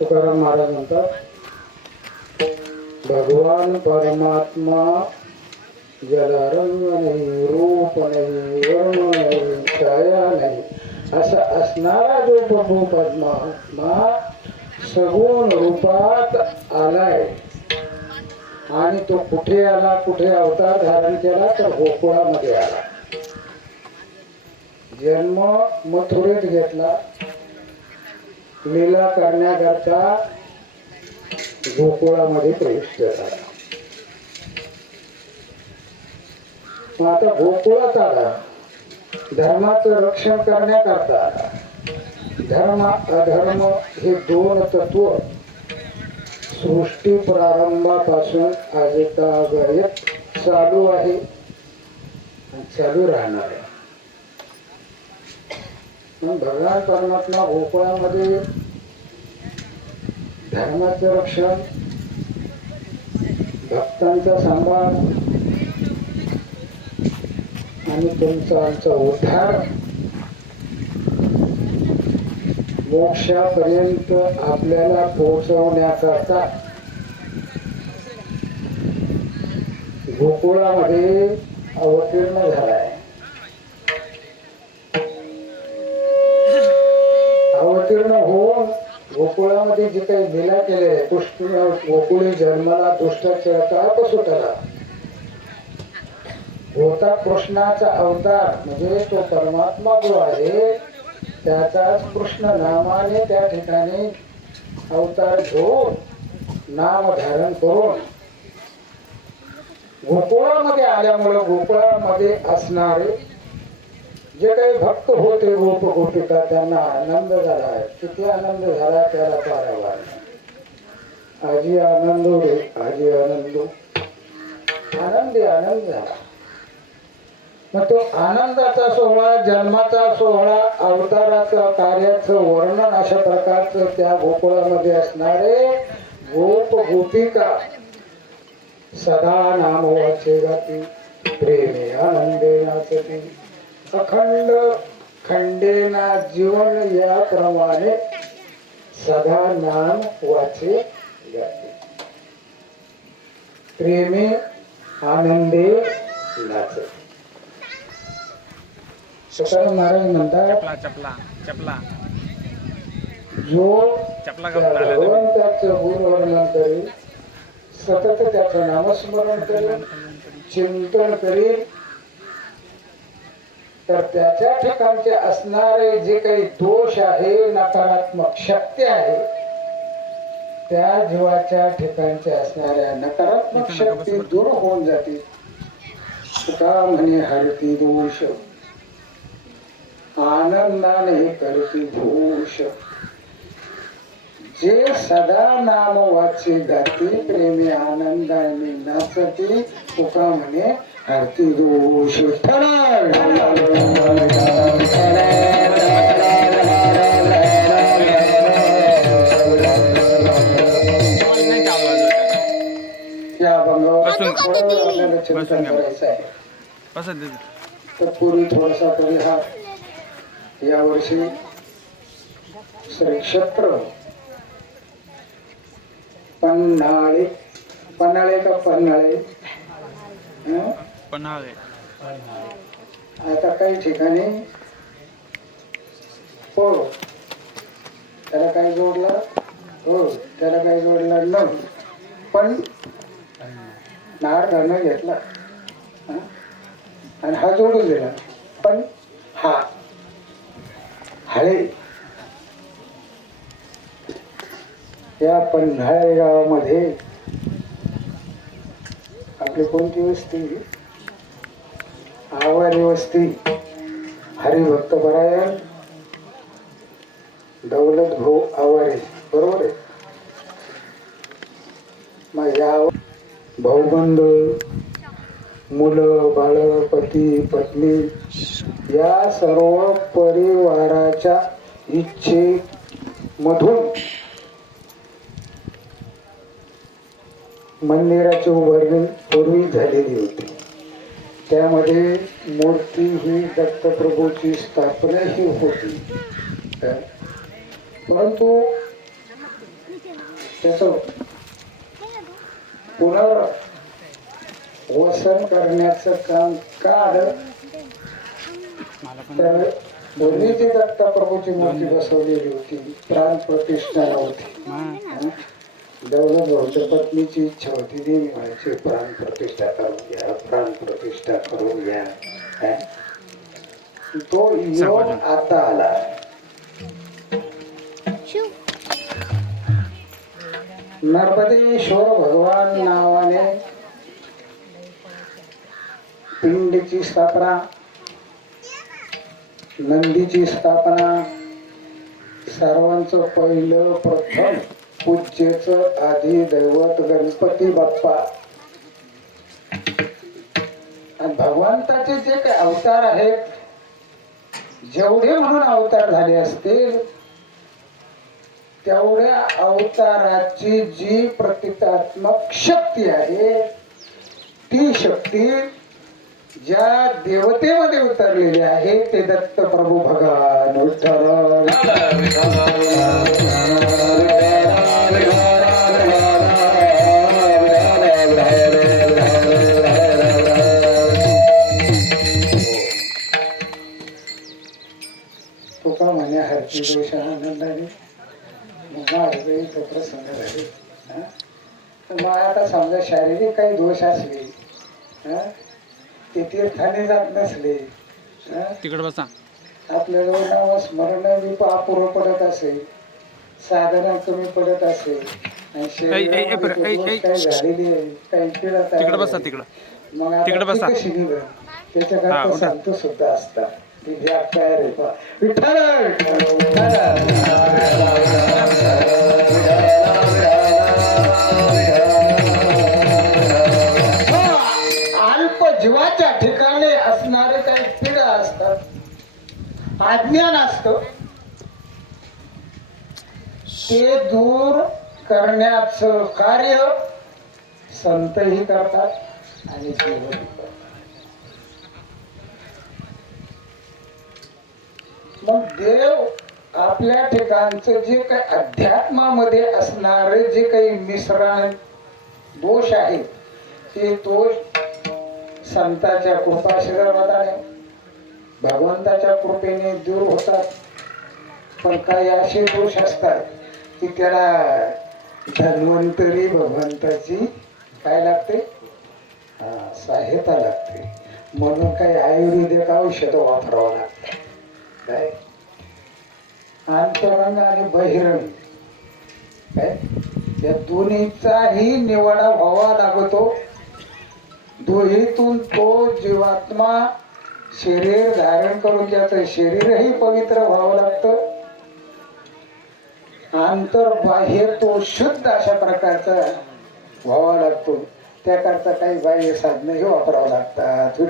तुकाराम महाराज म्हणतात भगवान परमात्मा ज्याला रंग नाही रूप नाही वर्ण नाही छाया नाही असा असणारा जो प्रभू परमात्मा सगुण रूपात आलाय आणि तो कुठे आला कुठे अवतार धारण केला तर गोकुळामध्ये आला जन्म मथुरेत घेतला लीला करण्याकरता गोकुळामध्ये प्रविष्ट झाला मग आता गोकुळात आला धर्माचं रक्षण करण्याकरता आला धर्म अधर्म हे दोन तत्व सृष्टी प्रारंभापासून आजतागायत चालू आहे आणि चालू राहणार आहे. मग भगवान परमात्मा गोकुळामध्ये धर्माचं रक्षण, भक्तांचा सांभाळ आणि तुमचा आमचा उद्धार मोक्षापर्यंत आपल्याला पोहोचवण्याकरता गोकुळामध्ये अवतीर्ण झालाय. अवतीर्ण होऊन गोकुळामध्ये जे काही लीला केले, गोकुळी जन्माला दुष्टाचाराचा सुटला होता. कृष्णाचा अवतार म्हणजे तो परमात्मा जो आहे त्याचाच कृष्ण नामाने त्या ठिकाणी अवतार घेऊन नाम धारण करून गोकुळामध्ये आल्यामुळे गोकुळामध्ये असणारे जे काही भक्त होते गोप गोपिका त्यांना आनंद झाला. किती आनंद झाला त्याला पारावार. आजी आनंद रे आजी आनंद, आनंदी आनंद झाला. मग तो आनंदाचा सोहळा, जन्माचा सोहळा, अवताराचं कार्याचं वर्णन अशा प्रकारचं त्या गोकुळामध्ये असणारे गोप गोपिका सदा नाम वाचे गाती, प्रेमे आनंदे नाचती, अखंड खंडेना जीवन याप्रमाणे सदा नाम वाचे गाती, प्रेमे आनंदे नाचती. तुकाराम महाराज म्हणतात चपला चपला चपला जो चपला त्या घालून आला भगवंताचं गुणवर्णन करील, सतत त्याचं नामस्मरण करील, चिंतन करील, तर त्याच्या ठिकाणचे असणारे जे काही दोष आहे, नकारात्मक शक्ती आहे, त्या जीवाच्या ठिकाणचे असणाऱ्या नकारात्मक शक्ती दूर होऊन जातील. तुका म्हणे हरती दोष, आनंदाने करती भूष, जे सदा नाम वाचे गाती, प्रेमी आनंदाने नाचती, तुका म्हणे हरती दोष. नाही चालवायचं. या अभंगावर बसून. थोडं वेळ आपल्याला बसून चिंतन घ्या. करायचं आहे. बसत दे. तर पूर्वी थोडासा परिहार. यावर्षी श्री क्षेत्र पन्हाळे, पन्हाळे का पन्हाळे, हं? पन्हाळे. आता काही ठिकाणी हो त्याला काय जोडला, हो त्याला काय जोडला न, पण नार घालून घेतला हं? आणि हा जोडून दिला, पण हा हळे. या पन्हाळे गावामध्ये आपली कोणती वस्ती, आवारी वस्ती, हरिभक्त परायण दौलत भाऊ आवारे, बरोबर आहे. मग या भाऊबंद, मुलं बाळ, पती पत्नी या सर्व परिवाराच्या इच्छेमधून मंदिराची उभारणी पूर्वी झालेली होती. त्यामध्ये मूर्ती ही दत्तप्रभूची स्थापना ही होती, परंतु त्याचं पुनर्वसन करण्याचं काम का आलं, तर पूर्वीची दत्तप्रभूची मूर्ती बसवलेली होती, प्राण प्रतिष्ठा नव्हती. दौलत भाऊच्या पत्नीची इच्छा होती, नेहमी म्हणायची प्राण प्रतिष्ठा करून घ्या, प्राण प्रतिष्ठा करून घ्या. तो योग आता आला. नर्मदेश्वर भगवान नावाने पिंडीची स्थापना, नंदीची स्थापना, सर्वांचं पहिलं प्रथम पूज्यच आधी दैवत गणपती बाप्पा आणि भगवंताचे जे काही अवतार आहेत जेवढे म्हणून अवतार झाले असतील तेवढ्या अवताराची जी प्रतिकात्मक शक्ती आहे ती शक्ती ज्या देवतेमध्ये उतरलेली आहे ते दत्त प्रभू भगवान विठ्ठल तुका म्हणे हरती दोष आनंदाने तो प्रसन्न झाले. मग आता समजा शारीरिक काही दोष असले ते तीर्थाने जात नसले तिकडे बसा. आपल्याला नाव स्मरण अपुरं पडत असेल साधना कमी पडत असेल आणि शरीरामध्ये दोष काही झालेली आहे काही पीडा तिकडे बसा. तिकडं मग तिकडे बसा. कशी निघत त्याच्याकरता संत सुद्धा असतात की ह्या काय रे बा विठ्ठल अल्प जीवाच्या ठिकाणी असणारे काही पीडा असतात अज्ञान असतं ते दूर करण्याचं कार्य संतही करतात आणि जीवही करतात. मग देव आपल्या ठिकाणचं जे काही अध्यात्मामध्ये असणारे जे काही मिश्रण दोष आहेत ते दोष संतांच्या कृपाशीर्वादाने भगवंताच्या कृपेने दूर होतात. पण काही असे दोष असतात की त्याला धन्वंतरी भगवंताची काय लागते सहायता लागते म्हणून काही आयुर्वेदिक औषध वापरावं लागतं. काय अंतरंग आणि बहिरंग काय या दोन्हीचाही निवाडा व्हावा लागतो. दोन्हीतून तो जीवात्मा शरीर धारण करून त्याचं शरीरही पवित्र व्हावं लागतं. आंतर बाह्य तो शुद्ध अशा प्रकारचा व्हावा लागतो. त्याकरता काही बाह्य साधनही वापरावं लागतात.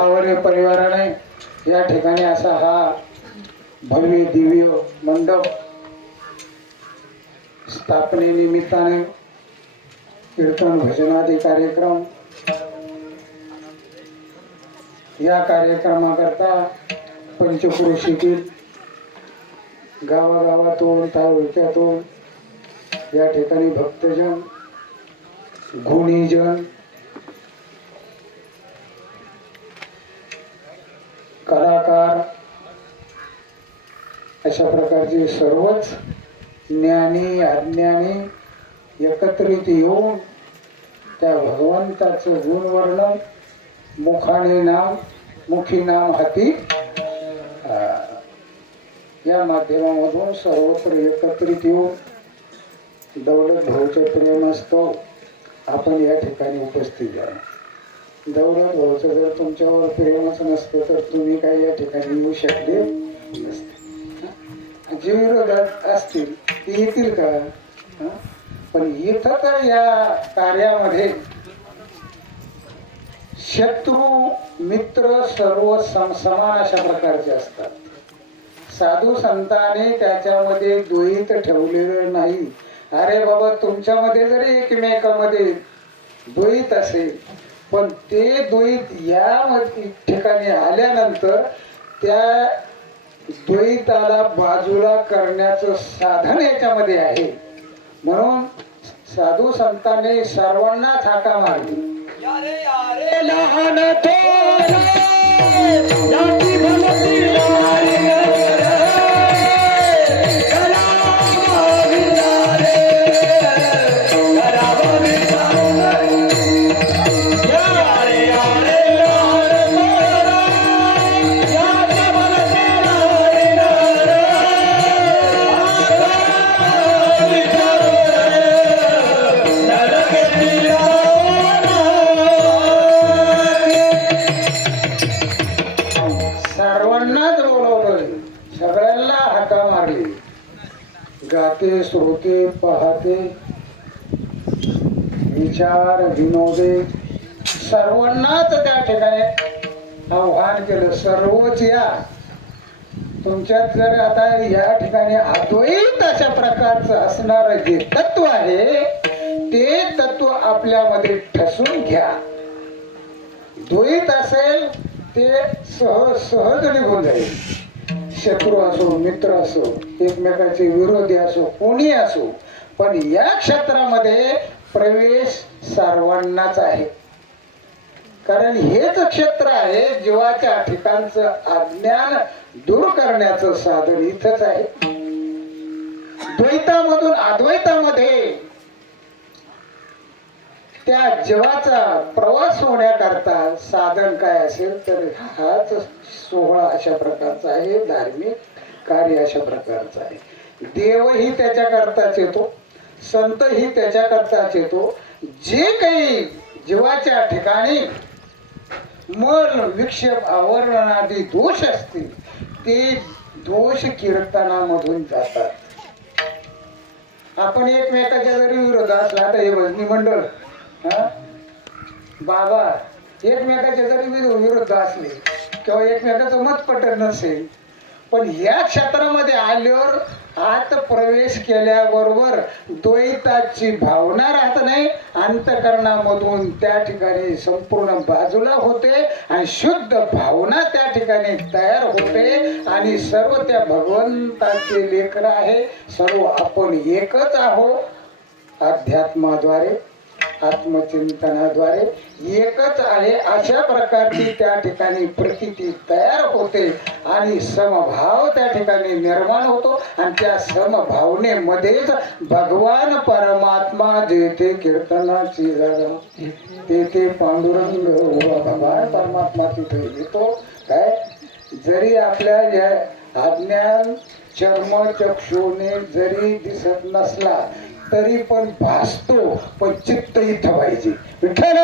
आवडे परिवाराने या ठिकाणी असा हा भव्य दिव्य मंडप स्थापनेनिमित्ताने कीर्तन भजनादी कार्यक्रम या कार्यक्रमाकरता पंचक्रोशीतील गावागावातून तालुक्यातून या ठिकाणी भक्तजन गुणीजन कलाकार अशा प्रकारचे सर्वच ज्ञानी अज्ञानी एकत्रित येऊन त्या भगवंताचं गुणवर्णन मुखाने नाम मुखी नाम हाती या माध्यमामधून सर्वत्र एकत्रित येऊन दौलत भाऊचे प्रेमस्तव आपण या ठिकाणी उपस्थित आहे. दौलत भाऊचं जर तुमच्यावर प्रेमच नसतं तर तुम्ही काही या ठिकाणी येऊ शकले नसते. जे विरोधात असतील ते येतील का? पण इथं तर या कार्यामध्ये शत्रू मित्र सर्व समान अशा प्रकारचे असतात. साधू संतांनी त्याच्यामध्ये द्वैत ठेवलेलं नाही. अरे बाबा तुमच्यामध्ये जरी एकमेकामध्ये द्वैत असेल पण ते द्वैत या ठिकाणी आल्यानंतर त्या द्वैताला बाजूला करण्याचं साधन याच्यामध्ये आहे. म्हणून साधू संतांनी सर्वांनाच हाका मारली. लहान सर्वांनाच बोलवलं, सगळ्यांना हाका मारली. गाते श्रोते पाहते विचार विनोदे सर्वांनाच त्या ठिकाणी आव्हान केलं. सर्वच या. तुमच्यात जर आता या ठिकाणी अद्वैत अशा प्रकारचं असणारं जे तत्व आहे ते तत्व आपल्यामध्ये ठसून घ्या. द्वैत असेल ते सहज निघून जाईल. शत्रू असो, मित्र असो, एकमेकाचे विरोधी असो, कोणी असो, पण या क्षेत्रामध्ये प्रवेश सर्वांनाच आहे. कारण हेच क्षेत्र आहे जीवाच्या ठिकाणचं अज्ञान दूर करण्याचं साधन इथंच आहे. द्वैतामधून अद्वैतामध्ये त्या जीवाचा प्रवास होण्याकरता साधन काय असेल तर हाच सोहळा अशा प्रकारचा आहे. धार्मिक कार्य अशा प्रकारचं आहे. देवही त्याच्याकरताच येतो, संतही त्याच्याकरताच येतो. जे काही जीवाच्या ठिकाणी मन विक्षेप आवरणादी दोष असतील ते दोष कीर्तनामधून जातात. आपण एकमेकाच्या जरी विरोध असला तर हे भजनी मंडळ बाबा एकमेकाच्या जरी विरुद्ध असले किंवा एकमेकाचं मत पटत नसेल, पण या क्षेत्रामध्ये आल्यावर आत प्रवेश केल्याबरोबर द्वैताची भावना राहत नाही. अंतकरणामधून त्या ठिकाणी संपूर्ण बाजूला होते आणि शुद्ध भावना त्या ठिकाणी तयार होते आणि सर्व त्या भगवंताचे लेकर आहे. सर्व आपण एकच आहोत. अध्यात्माद्वारे आत्मचिंतनाद्वारे एकच आहे अशा प्रकारची त्या ठिकाणी प्रतीती तयार होते आणि समभाव त्या ठिकाणी निर्माण होतो आणि त्या समभावनेमध्येच भगवान परमात्मा जेथे कीर्तनाची जागा तेथे पांडुरंग भगवान परमात्मा तिथे येतो. काय जरी आपल्या या अज्ञान चर्मचक्षुने जरी दिसत नसला तरी पण भासतो, पण चित्त इथं पाहिजे. विठ्ठल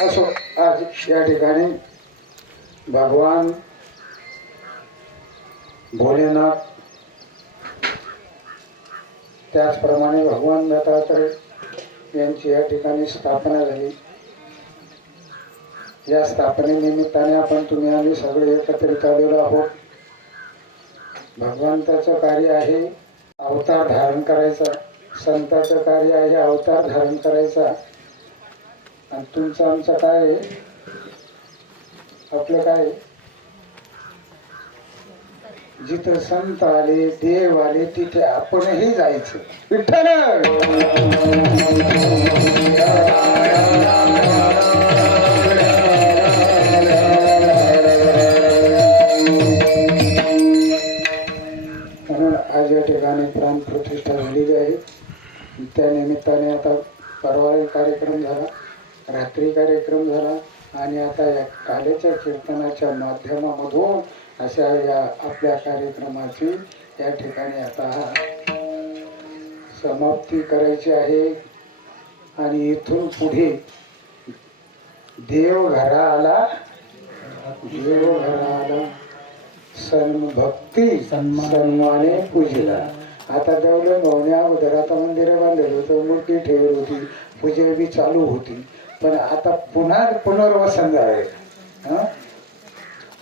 असो. आज या ठिकाणी भगवान भोलेनाथ त्याचप्रमाणे भगवान दत्तात्रय यांची या ठिकाणी स्थापना झाली. या स्थापनेनिमित्ताने आपण तुम्ही आम्ही सगळे एकत्रित आलेलो आहोत. भगवंताचं कार्य आहे अवतार धारण करायचा, संतांचं कार्य आहे अवतार धारण करायचा. आणि तुमचं आमचं काय आहे? आपलं काय? जिथं संत आले देव आले तिथे आपणही जायचं. विठ्ठल आज या ठिकाणी प्राणप्रतिष्ठा झालेली आहे. त्या निमित्ताने आता परवा कार्यक्रम झाला, रात्री कार्यक्रम झाला आणि आता या कालेच्या कीर्तनाच्या माध्यमामधून अशा या आपल्या कार्यक्रमाची या ठिकाणी आता समाप्ती करायची आहे. आणि इथून पुढे देव घरा आला भक्ती सन्माने पूजेला. आता देवलं नवण्या अगोदर आता मंदिरं बांधलेलं होतं, मूर्ती ठेवली होती, पूजा बी चालू होती. पण आता पुन्हा पुनर्वसन आहे.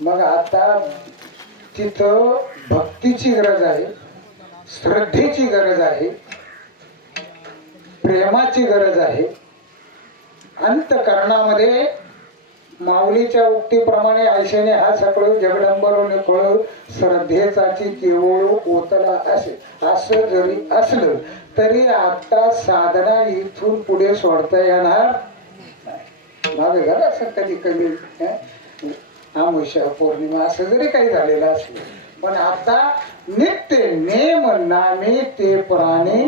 मग आता तिथं भक्तीची गरज आहे, श्रद्धेची गरज आहे, प्रेमाची गरज आहे. अंतकरणामध्ये माऊलीच्या उक्तीप्रमाणे आयशेने हा सगळं जगदंबरोने कळ श्रद्धेचाची केवळ ओतला असे. असं जरी असलं तरी आता साधना इथून पुढे सोडता येणार. मागे झालं असं कधी कधी आमुषा पौर्णिमा असं जरी काही झालेलं असलं, पण आता नित्य नेम नामे ते प्राणी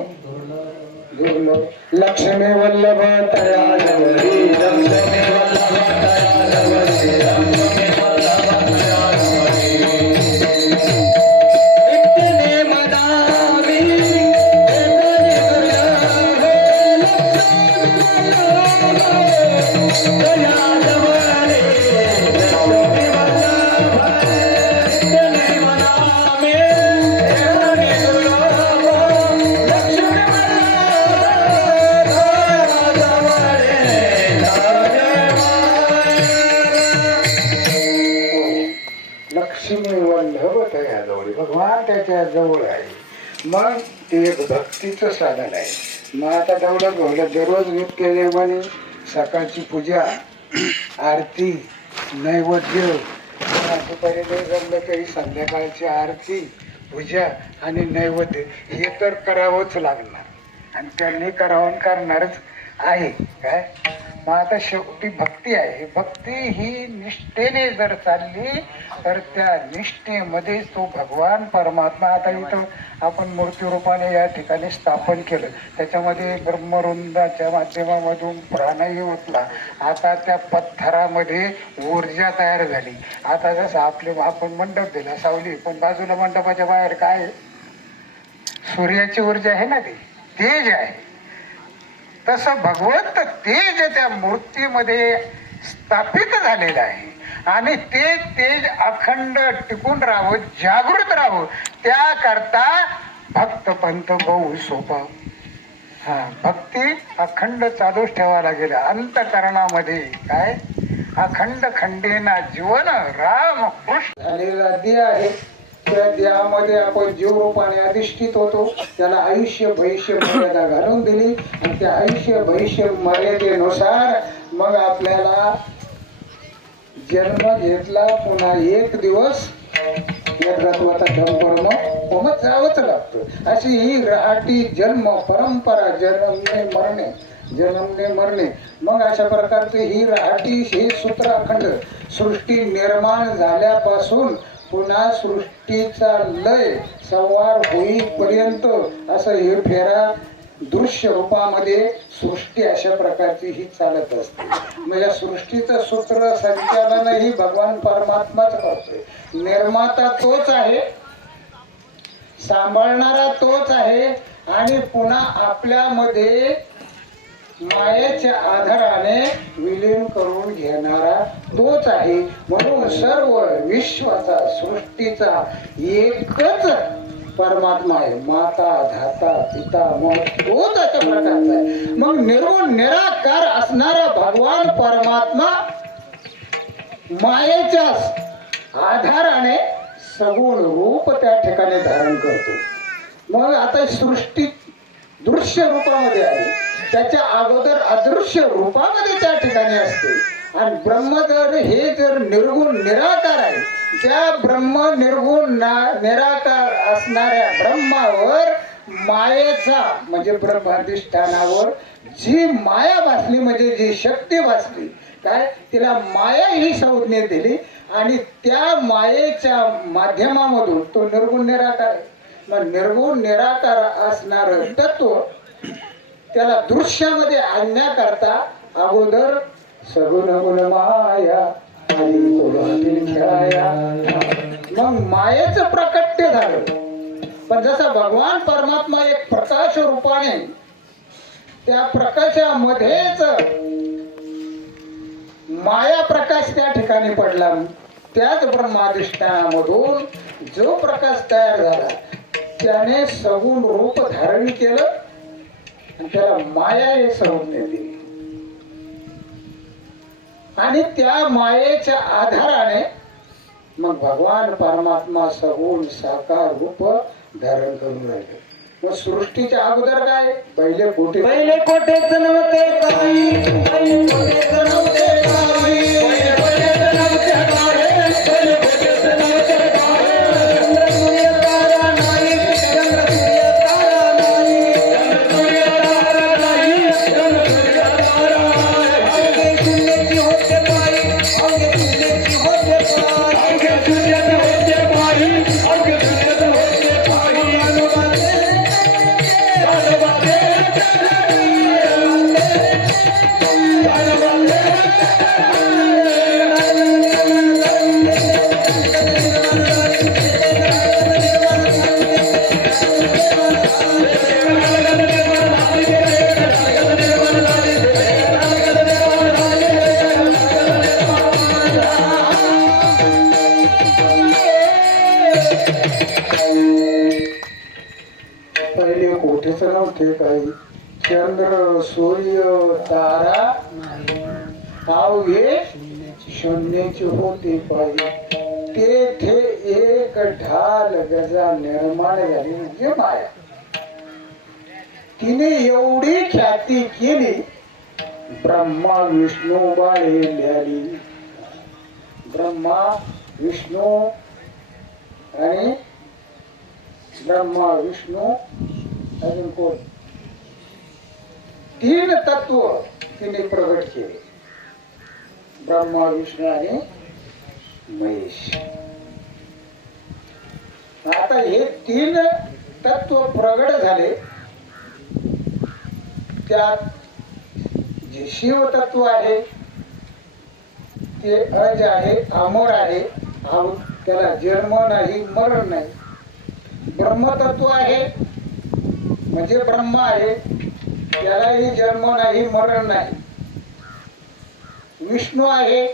दुर्लभ. लक्ष्मी वल्लभ तयारी लक्ष्मी वल्लभ तयारी जवळ आहे. मग ते एक भक्तीचं साधन आहे. मग आता तेवढं बोललं दररोज नित्य म्हणे सकाळची पूजा, आरती, नैवेद्य, दुपारी नाही जमलं तरी संध्याकाळची आरती, पूजा आणि नैवेद्य हे तर करावंच लागणार आणि त्यांनी करावं करणारच आहे. काय मग आता शेवटी भक्ती आहे. भक्ती ही निष्ठेने जर चालली तर त्या निष्ठेमध्ये तो भगवान परमात्मा, आता इथं आपण मूर्ती रूपाने या ठिकाणी स्थापन केलं, त्याच्यामध्ये ब्रह्मरुंदाच्या माध्यमामधून प्राणही ओतला. आता त्या पत्थरामध्ये ऊर्जा तयार झाली. आता जसं आपण मंडप दिला सावली, पण बाजूला मंडपाच्या बाहेर काय सूर्याची ऊर्जा आहे ना, ती तेज आहे. तसं भगवंत तेज त्या मूर्तीमध्ये स्थापित झालेलं आहे आणि ते तेज अखंड टिकून राहावं, जागृत राहावं, त्याकरता भक्त पंथ बहु सोपा. भक्ती अखंड चालूच ठेवायला लागेल. अंतकरणामध्ये काय अखंड खंडेना जीवन राम कृष्ण झालेला दिया आहे. त्या देहामध्ये आपण जीव रूपाने अधिष्ठित होतो. त्याला आयुष्य भविष्य मर्यादा घालून दिली आणि त्या आयुष्य भविष्य मर्यादेनुसार मग आपल्याला जन्म घेतला. पुन्हा एक दिवस यज्ञत्वाचा धर्म होमच जावंच लागतं. अशी ही रहाटी जन्म परंपरा, जन्मने मरणे, जन्मने मरणे. मग अशा प्रकारचे ही रहाटी हे सूत्र अखंड सृष्टी निर्माण झाल्यापासून पुन्हा सृष्टीचा लय संवार होईपर्यंत असं हे फेरा दृश्य रूपामध्ये सृष्टी अशा प्रकारची ही चालत असते. म्हणजे सृष्टीचं सूत्र संचालनही भगवान परमात्माच करतोय. निर्माता तोच आहे, सांभाळणारा तोच आहे आणि पुन्हा आपल्यामध्ये मायेच्या आधाराने विलीन करून घेणारा तोच आहे. म्हणून सर्व विश्वाचा सृष्टीचा एकच परमात्मा आहे. माता धाता पिता मग तोच अशा प्रकारचा आहे. मग निर्गुण निराकार असणारा भगवान परमात्मा मायेच्या आधाराने सगुण रूप त्या ठिकाणी धारण करतो. मग आता सृष्टी दृश्य रूपामध्ये आहे, त्याच्या अगोदर अदृश्य रूपामध्ये त्या ठिकाणी असते. आणि ब्रह्म जर हे जर निर्गुण निराकार आहे, त्या ब्रह्म निर्गुण निराकार असणाऱ्या ब्रह्मावर मायेचा म्हणजे ब्रह्माधिष्ठानावर जी माया भासली, म्हणजे जी शक्ती भासली, काय तिला माया ही संज्ञा दिली आणि त्या मायेच्या माध्यमामधून तो निर्गुण निराकार आहे. मग निर्गुण निराकार असणार तत्व त्याला दृश्यामध्ये आणण्याकरता अगोदर सगुण गुण माया खेळाया, मग मायेचं प्रकट्य झालं. पण जसा भगवान परमात्मा एक प्रकाश रूपाने त्या प्रकाशामध्येच माया प्रकाश त्या ठिकाणी पडला. त्याच ब्रह्माधिष्ठानामधून जो प्रकाश तयार झाला त्याने सगुण रूप धारण केलं आणि त्याला माया हे संज्ञा दिली. आणि त्या मायेच्या आधाराने मग भगवान परमात्मा सगुण साकार रूप धारण करून राहिले. मग सृष्टीच्या अगोदर काय पहिले कोठे कोठेच नव्हते काही, पहिले कोठेच नव्हते काही, पहिले कोठेच नव्हते काही, पहिले कोठेच नव्हते काही. चंद्र सूर्य तारा नाही, चंद्र सूर्य तारा नाही, चंद्र सूर्य तारा नाही, चंद्र सूर्य तारा नाही. अवघे शून्याची होते पायी, अवघे शून्याची होते पायी, अवघे शून्याची होते पायी, अवघे शून्याची होते पायी. पहिले कोठेच नव्हते काही, चंद्र सूर्य तारा अवघे शून्याचे होते पाहिजे. तेथे एक ढाल गजा निर्माण झाली म्हणजे माया. तिने एवढी ख्याती केली, ब्रह्मा विष्णू बाळे ल्याली. ब्रह्मा विष्णू आणि ब्रह्मा विष्णू अजून कोण, 3 तत्व तिने प्रगट केले. ब्रह्मा विष्णू आणि महेश. आता हे 3 तत्व प्रगट झाले. त्यात जे शिव तत्व आहे ते अज आहे, अमर आहे, त्याला जन्म नाही मरण नाही. ब्रह्मतत्व आहे म्हणजे ब्रह्म आहे, त्यालाही जन्म नाही मरण नाही. विष्णू आहे,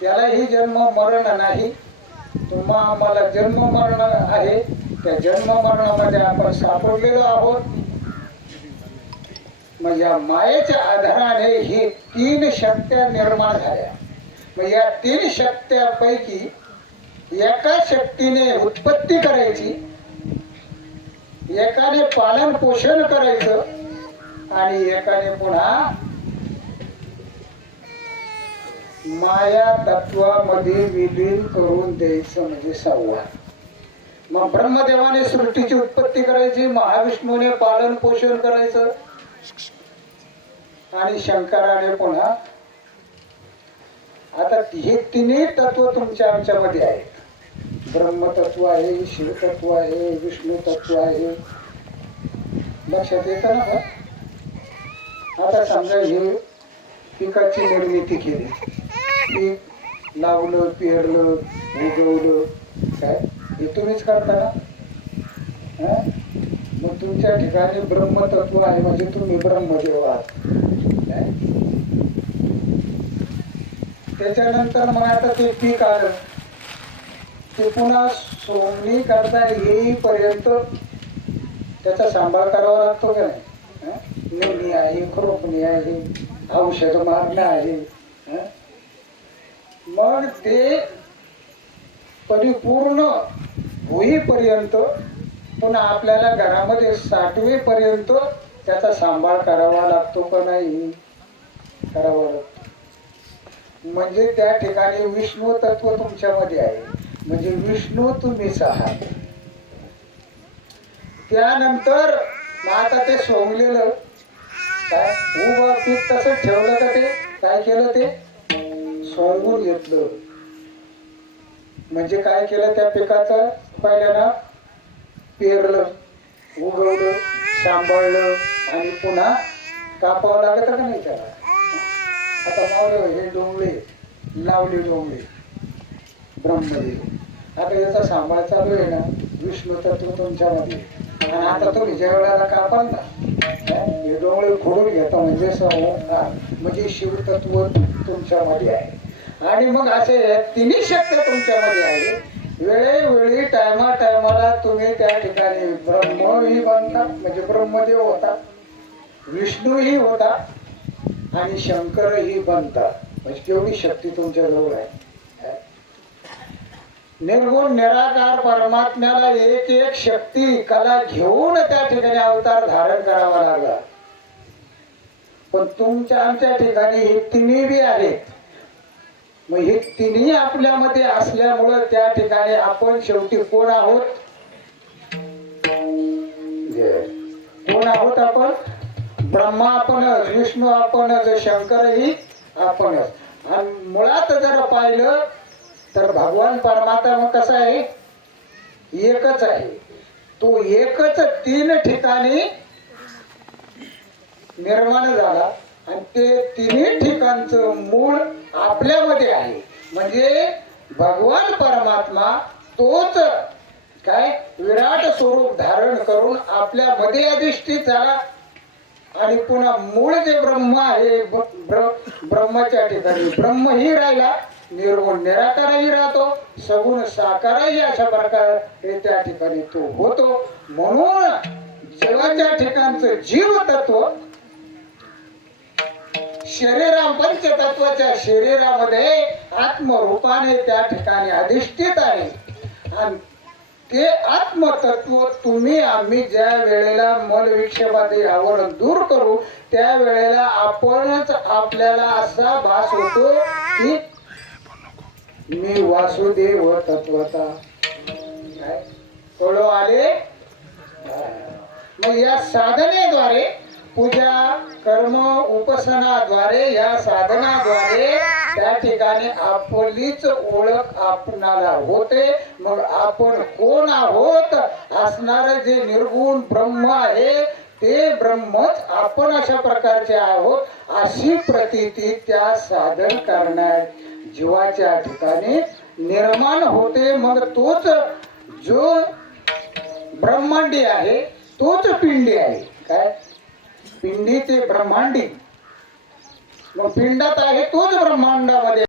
त्यालाही जन्म मरण नाही. तुम्हा आम्हाला जन्म मरण आहे, त्या जन्म मरणामध्ये आपण सापडलेलो आहोत. मग या मायेच्या आधाराने ही 3 शक्त्या निर्माण झाल्या. मग या 3 शक्त्यापैकी एका शक्तीने उत्पत्ती करायची, एकाने पालन पोषण करायचं आणि एकाने पुन्हा माया तत्वामध्ये विलीन करून द्यायचं म्हणजे संवाद. मग ब्रह्मदेवाने सृष्टीची उत्पत्ती करायची, महाविष्णूने पालन पोषण करायचं आणि शंकराने पुन्हा. आता हे 3 तत्व तुमच्या आमच्यामध्ये आहेत. ब्रह्मतत्व आहे, शिवतत्व आहे, विष्णू तत्व आहे. लक्षात येतं ना? आता समजा हे पिकाची निर्मिती केली, पीक लावलं, पेरलं, उगवलं, काय हे तुम्हीच करता ना? मग तुमच्या ठिकाणी ब्रह्मतत्व आहे म्हणजे तुम्ही ब्रह्मदेव आहात. त्याच्यानंतर मग आता ते पीक आलं, ते पुन्हा सोंगणी करता येईपर्यंत त्याचा सांभाळ करावा लागतो का नाही? नेणी आहे, खुरपणी आहे, औषध मारणं आहे. मग ते परिपूर्ण होईपर्यंत पुन्हा आपल्याला घरामध्ये साठवेपर्यंत त्याचा सांभाळ करावा लागतो का नाही? करावा लागतो. म्हणजे त्या ठिकाणी विष्णू तत्व तुमच्यामध्ये आहे, म्हणजे विष्णू तुम्हीच आहात. त्यानंतर आता ते सोंगलेलं काय उभं पीक तसंच ठेवलं का? ते काय केलं? ते सोंगून घेतलं. म्हणजे काय केलं? त्या पिकाचं पहिल्यांदा पेरलं, उगवलं, सांभाळलं आणि पुन्हा कापावं लागत का नाही त्याला? आता मावलं हे डोंगळे लावले, डोंगळे ब्रह्मदेव. आता याचा सांभाळ चालू आहे ना, विष्णू तत्व तुमच्यामध्ये. आणि आता तुम्ही ज्या वेळेला कापाल ना, हे डोंगळे खोडून घेता म्हणजे म्हणजे शिवतत्व तुमच्यामध्ये आहे. आणि मग असे 3 शक्ती तुमच्यामध्ये आहे. वेळोवेळी टायमाला तुम्ही त्या ठिकाणी ब्रह्मही बनता म्हणजे ब्रह्मदेव होता, विष्णूही होता आणि शंकरही बनता. म्हणजे केवढी शक्ती तुमच्या जवळ आहे. निर्गुण निराकार परमात्म्याला एक शक्ती कला घेऊन त्या ठिकाणी अवतार धारण करावा लागला. पण तुमच्या आमच्या ठिकाणी हे 3 बी आहेत. मग हे 3 आपल्यामध्ये असल्यामुळं त्या ठिकाणी आपण शेवटी कोण आहोत? कोण आहोत आपण? ब्रह्मा आपणच, विष्णू आपणच, शंकरही आपणच. आणि मुळात जर पाहिलं तर भगवान परमात्मा कसा आहे? एकच आहे. तो एकच 3 ठिकाणी निर्माण झाला आणि ते 3 ठिकाणचं मूळ आपल्यामध्ये आहे. म्हणजे भगवान परमात्मा तोच काय विराट स्वरूप धारण करून आपल्यामध्ये अधिष्ठित झाला. आणि पुन्हा मूळ जे ब्रह्म आहे, ब्रह्माच्या ठिकाणी ब्रह्मही राहिला, निर्गुण निराकारही राहतो, सगुण साकारही अशा प्रकारे त्या ठिकाणी तो होतो. म्हणून जीवाच्या ठिकाणचं जीव तत्व पंचतत्वाच्या शरीरामध्ये आत्मरूपाने त्या ठिकाणी अधिष्ठित आहे. आणि ते आत्मतत्व तुम्ही आम्ही ज्या वेळेला मल विक्षेपादी आवरण दूर करू त्या वेळेला आपणच आपल्याला असा भास होतो की मी वासुदेव तत्वता. काय कळो आले? मग या साधनेद्वारे पूजा कर्म उपासनाद्वारे या साधनाद्वारे त्या ठिकाणी आपलीच ओळख आपणाला होते. मग आपण कोण आहोत असणार जे निर्गुण ब्रह्म आहे ते ब्रह्मच आपण अशा प्रकारचे आहोत अशी प्रतीती त्या साधन करण्या जीवाच्या ठिकाणी निर्माण होते. मग तोच जो ब्रह्मांडी आहे तोच पिंडी आहे. काय पिंडी ते ब्रह्मांडी. मग पिंडात आहे तोच ब्रह्मांडामध्ये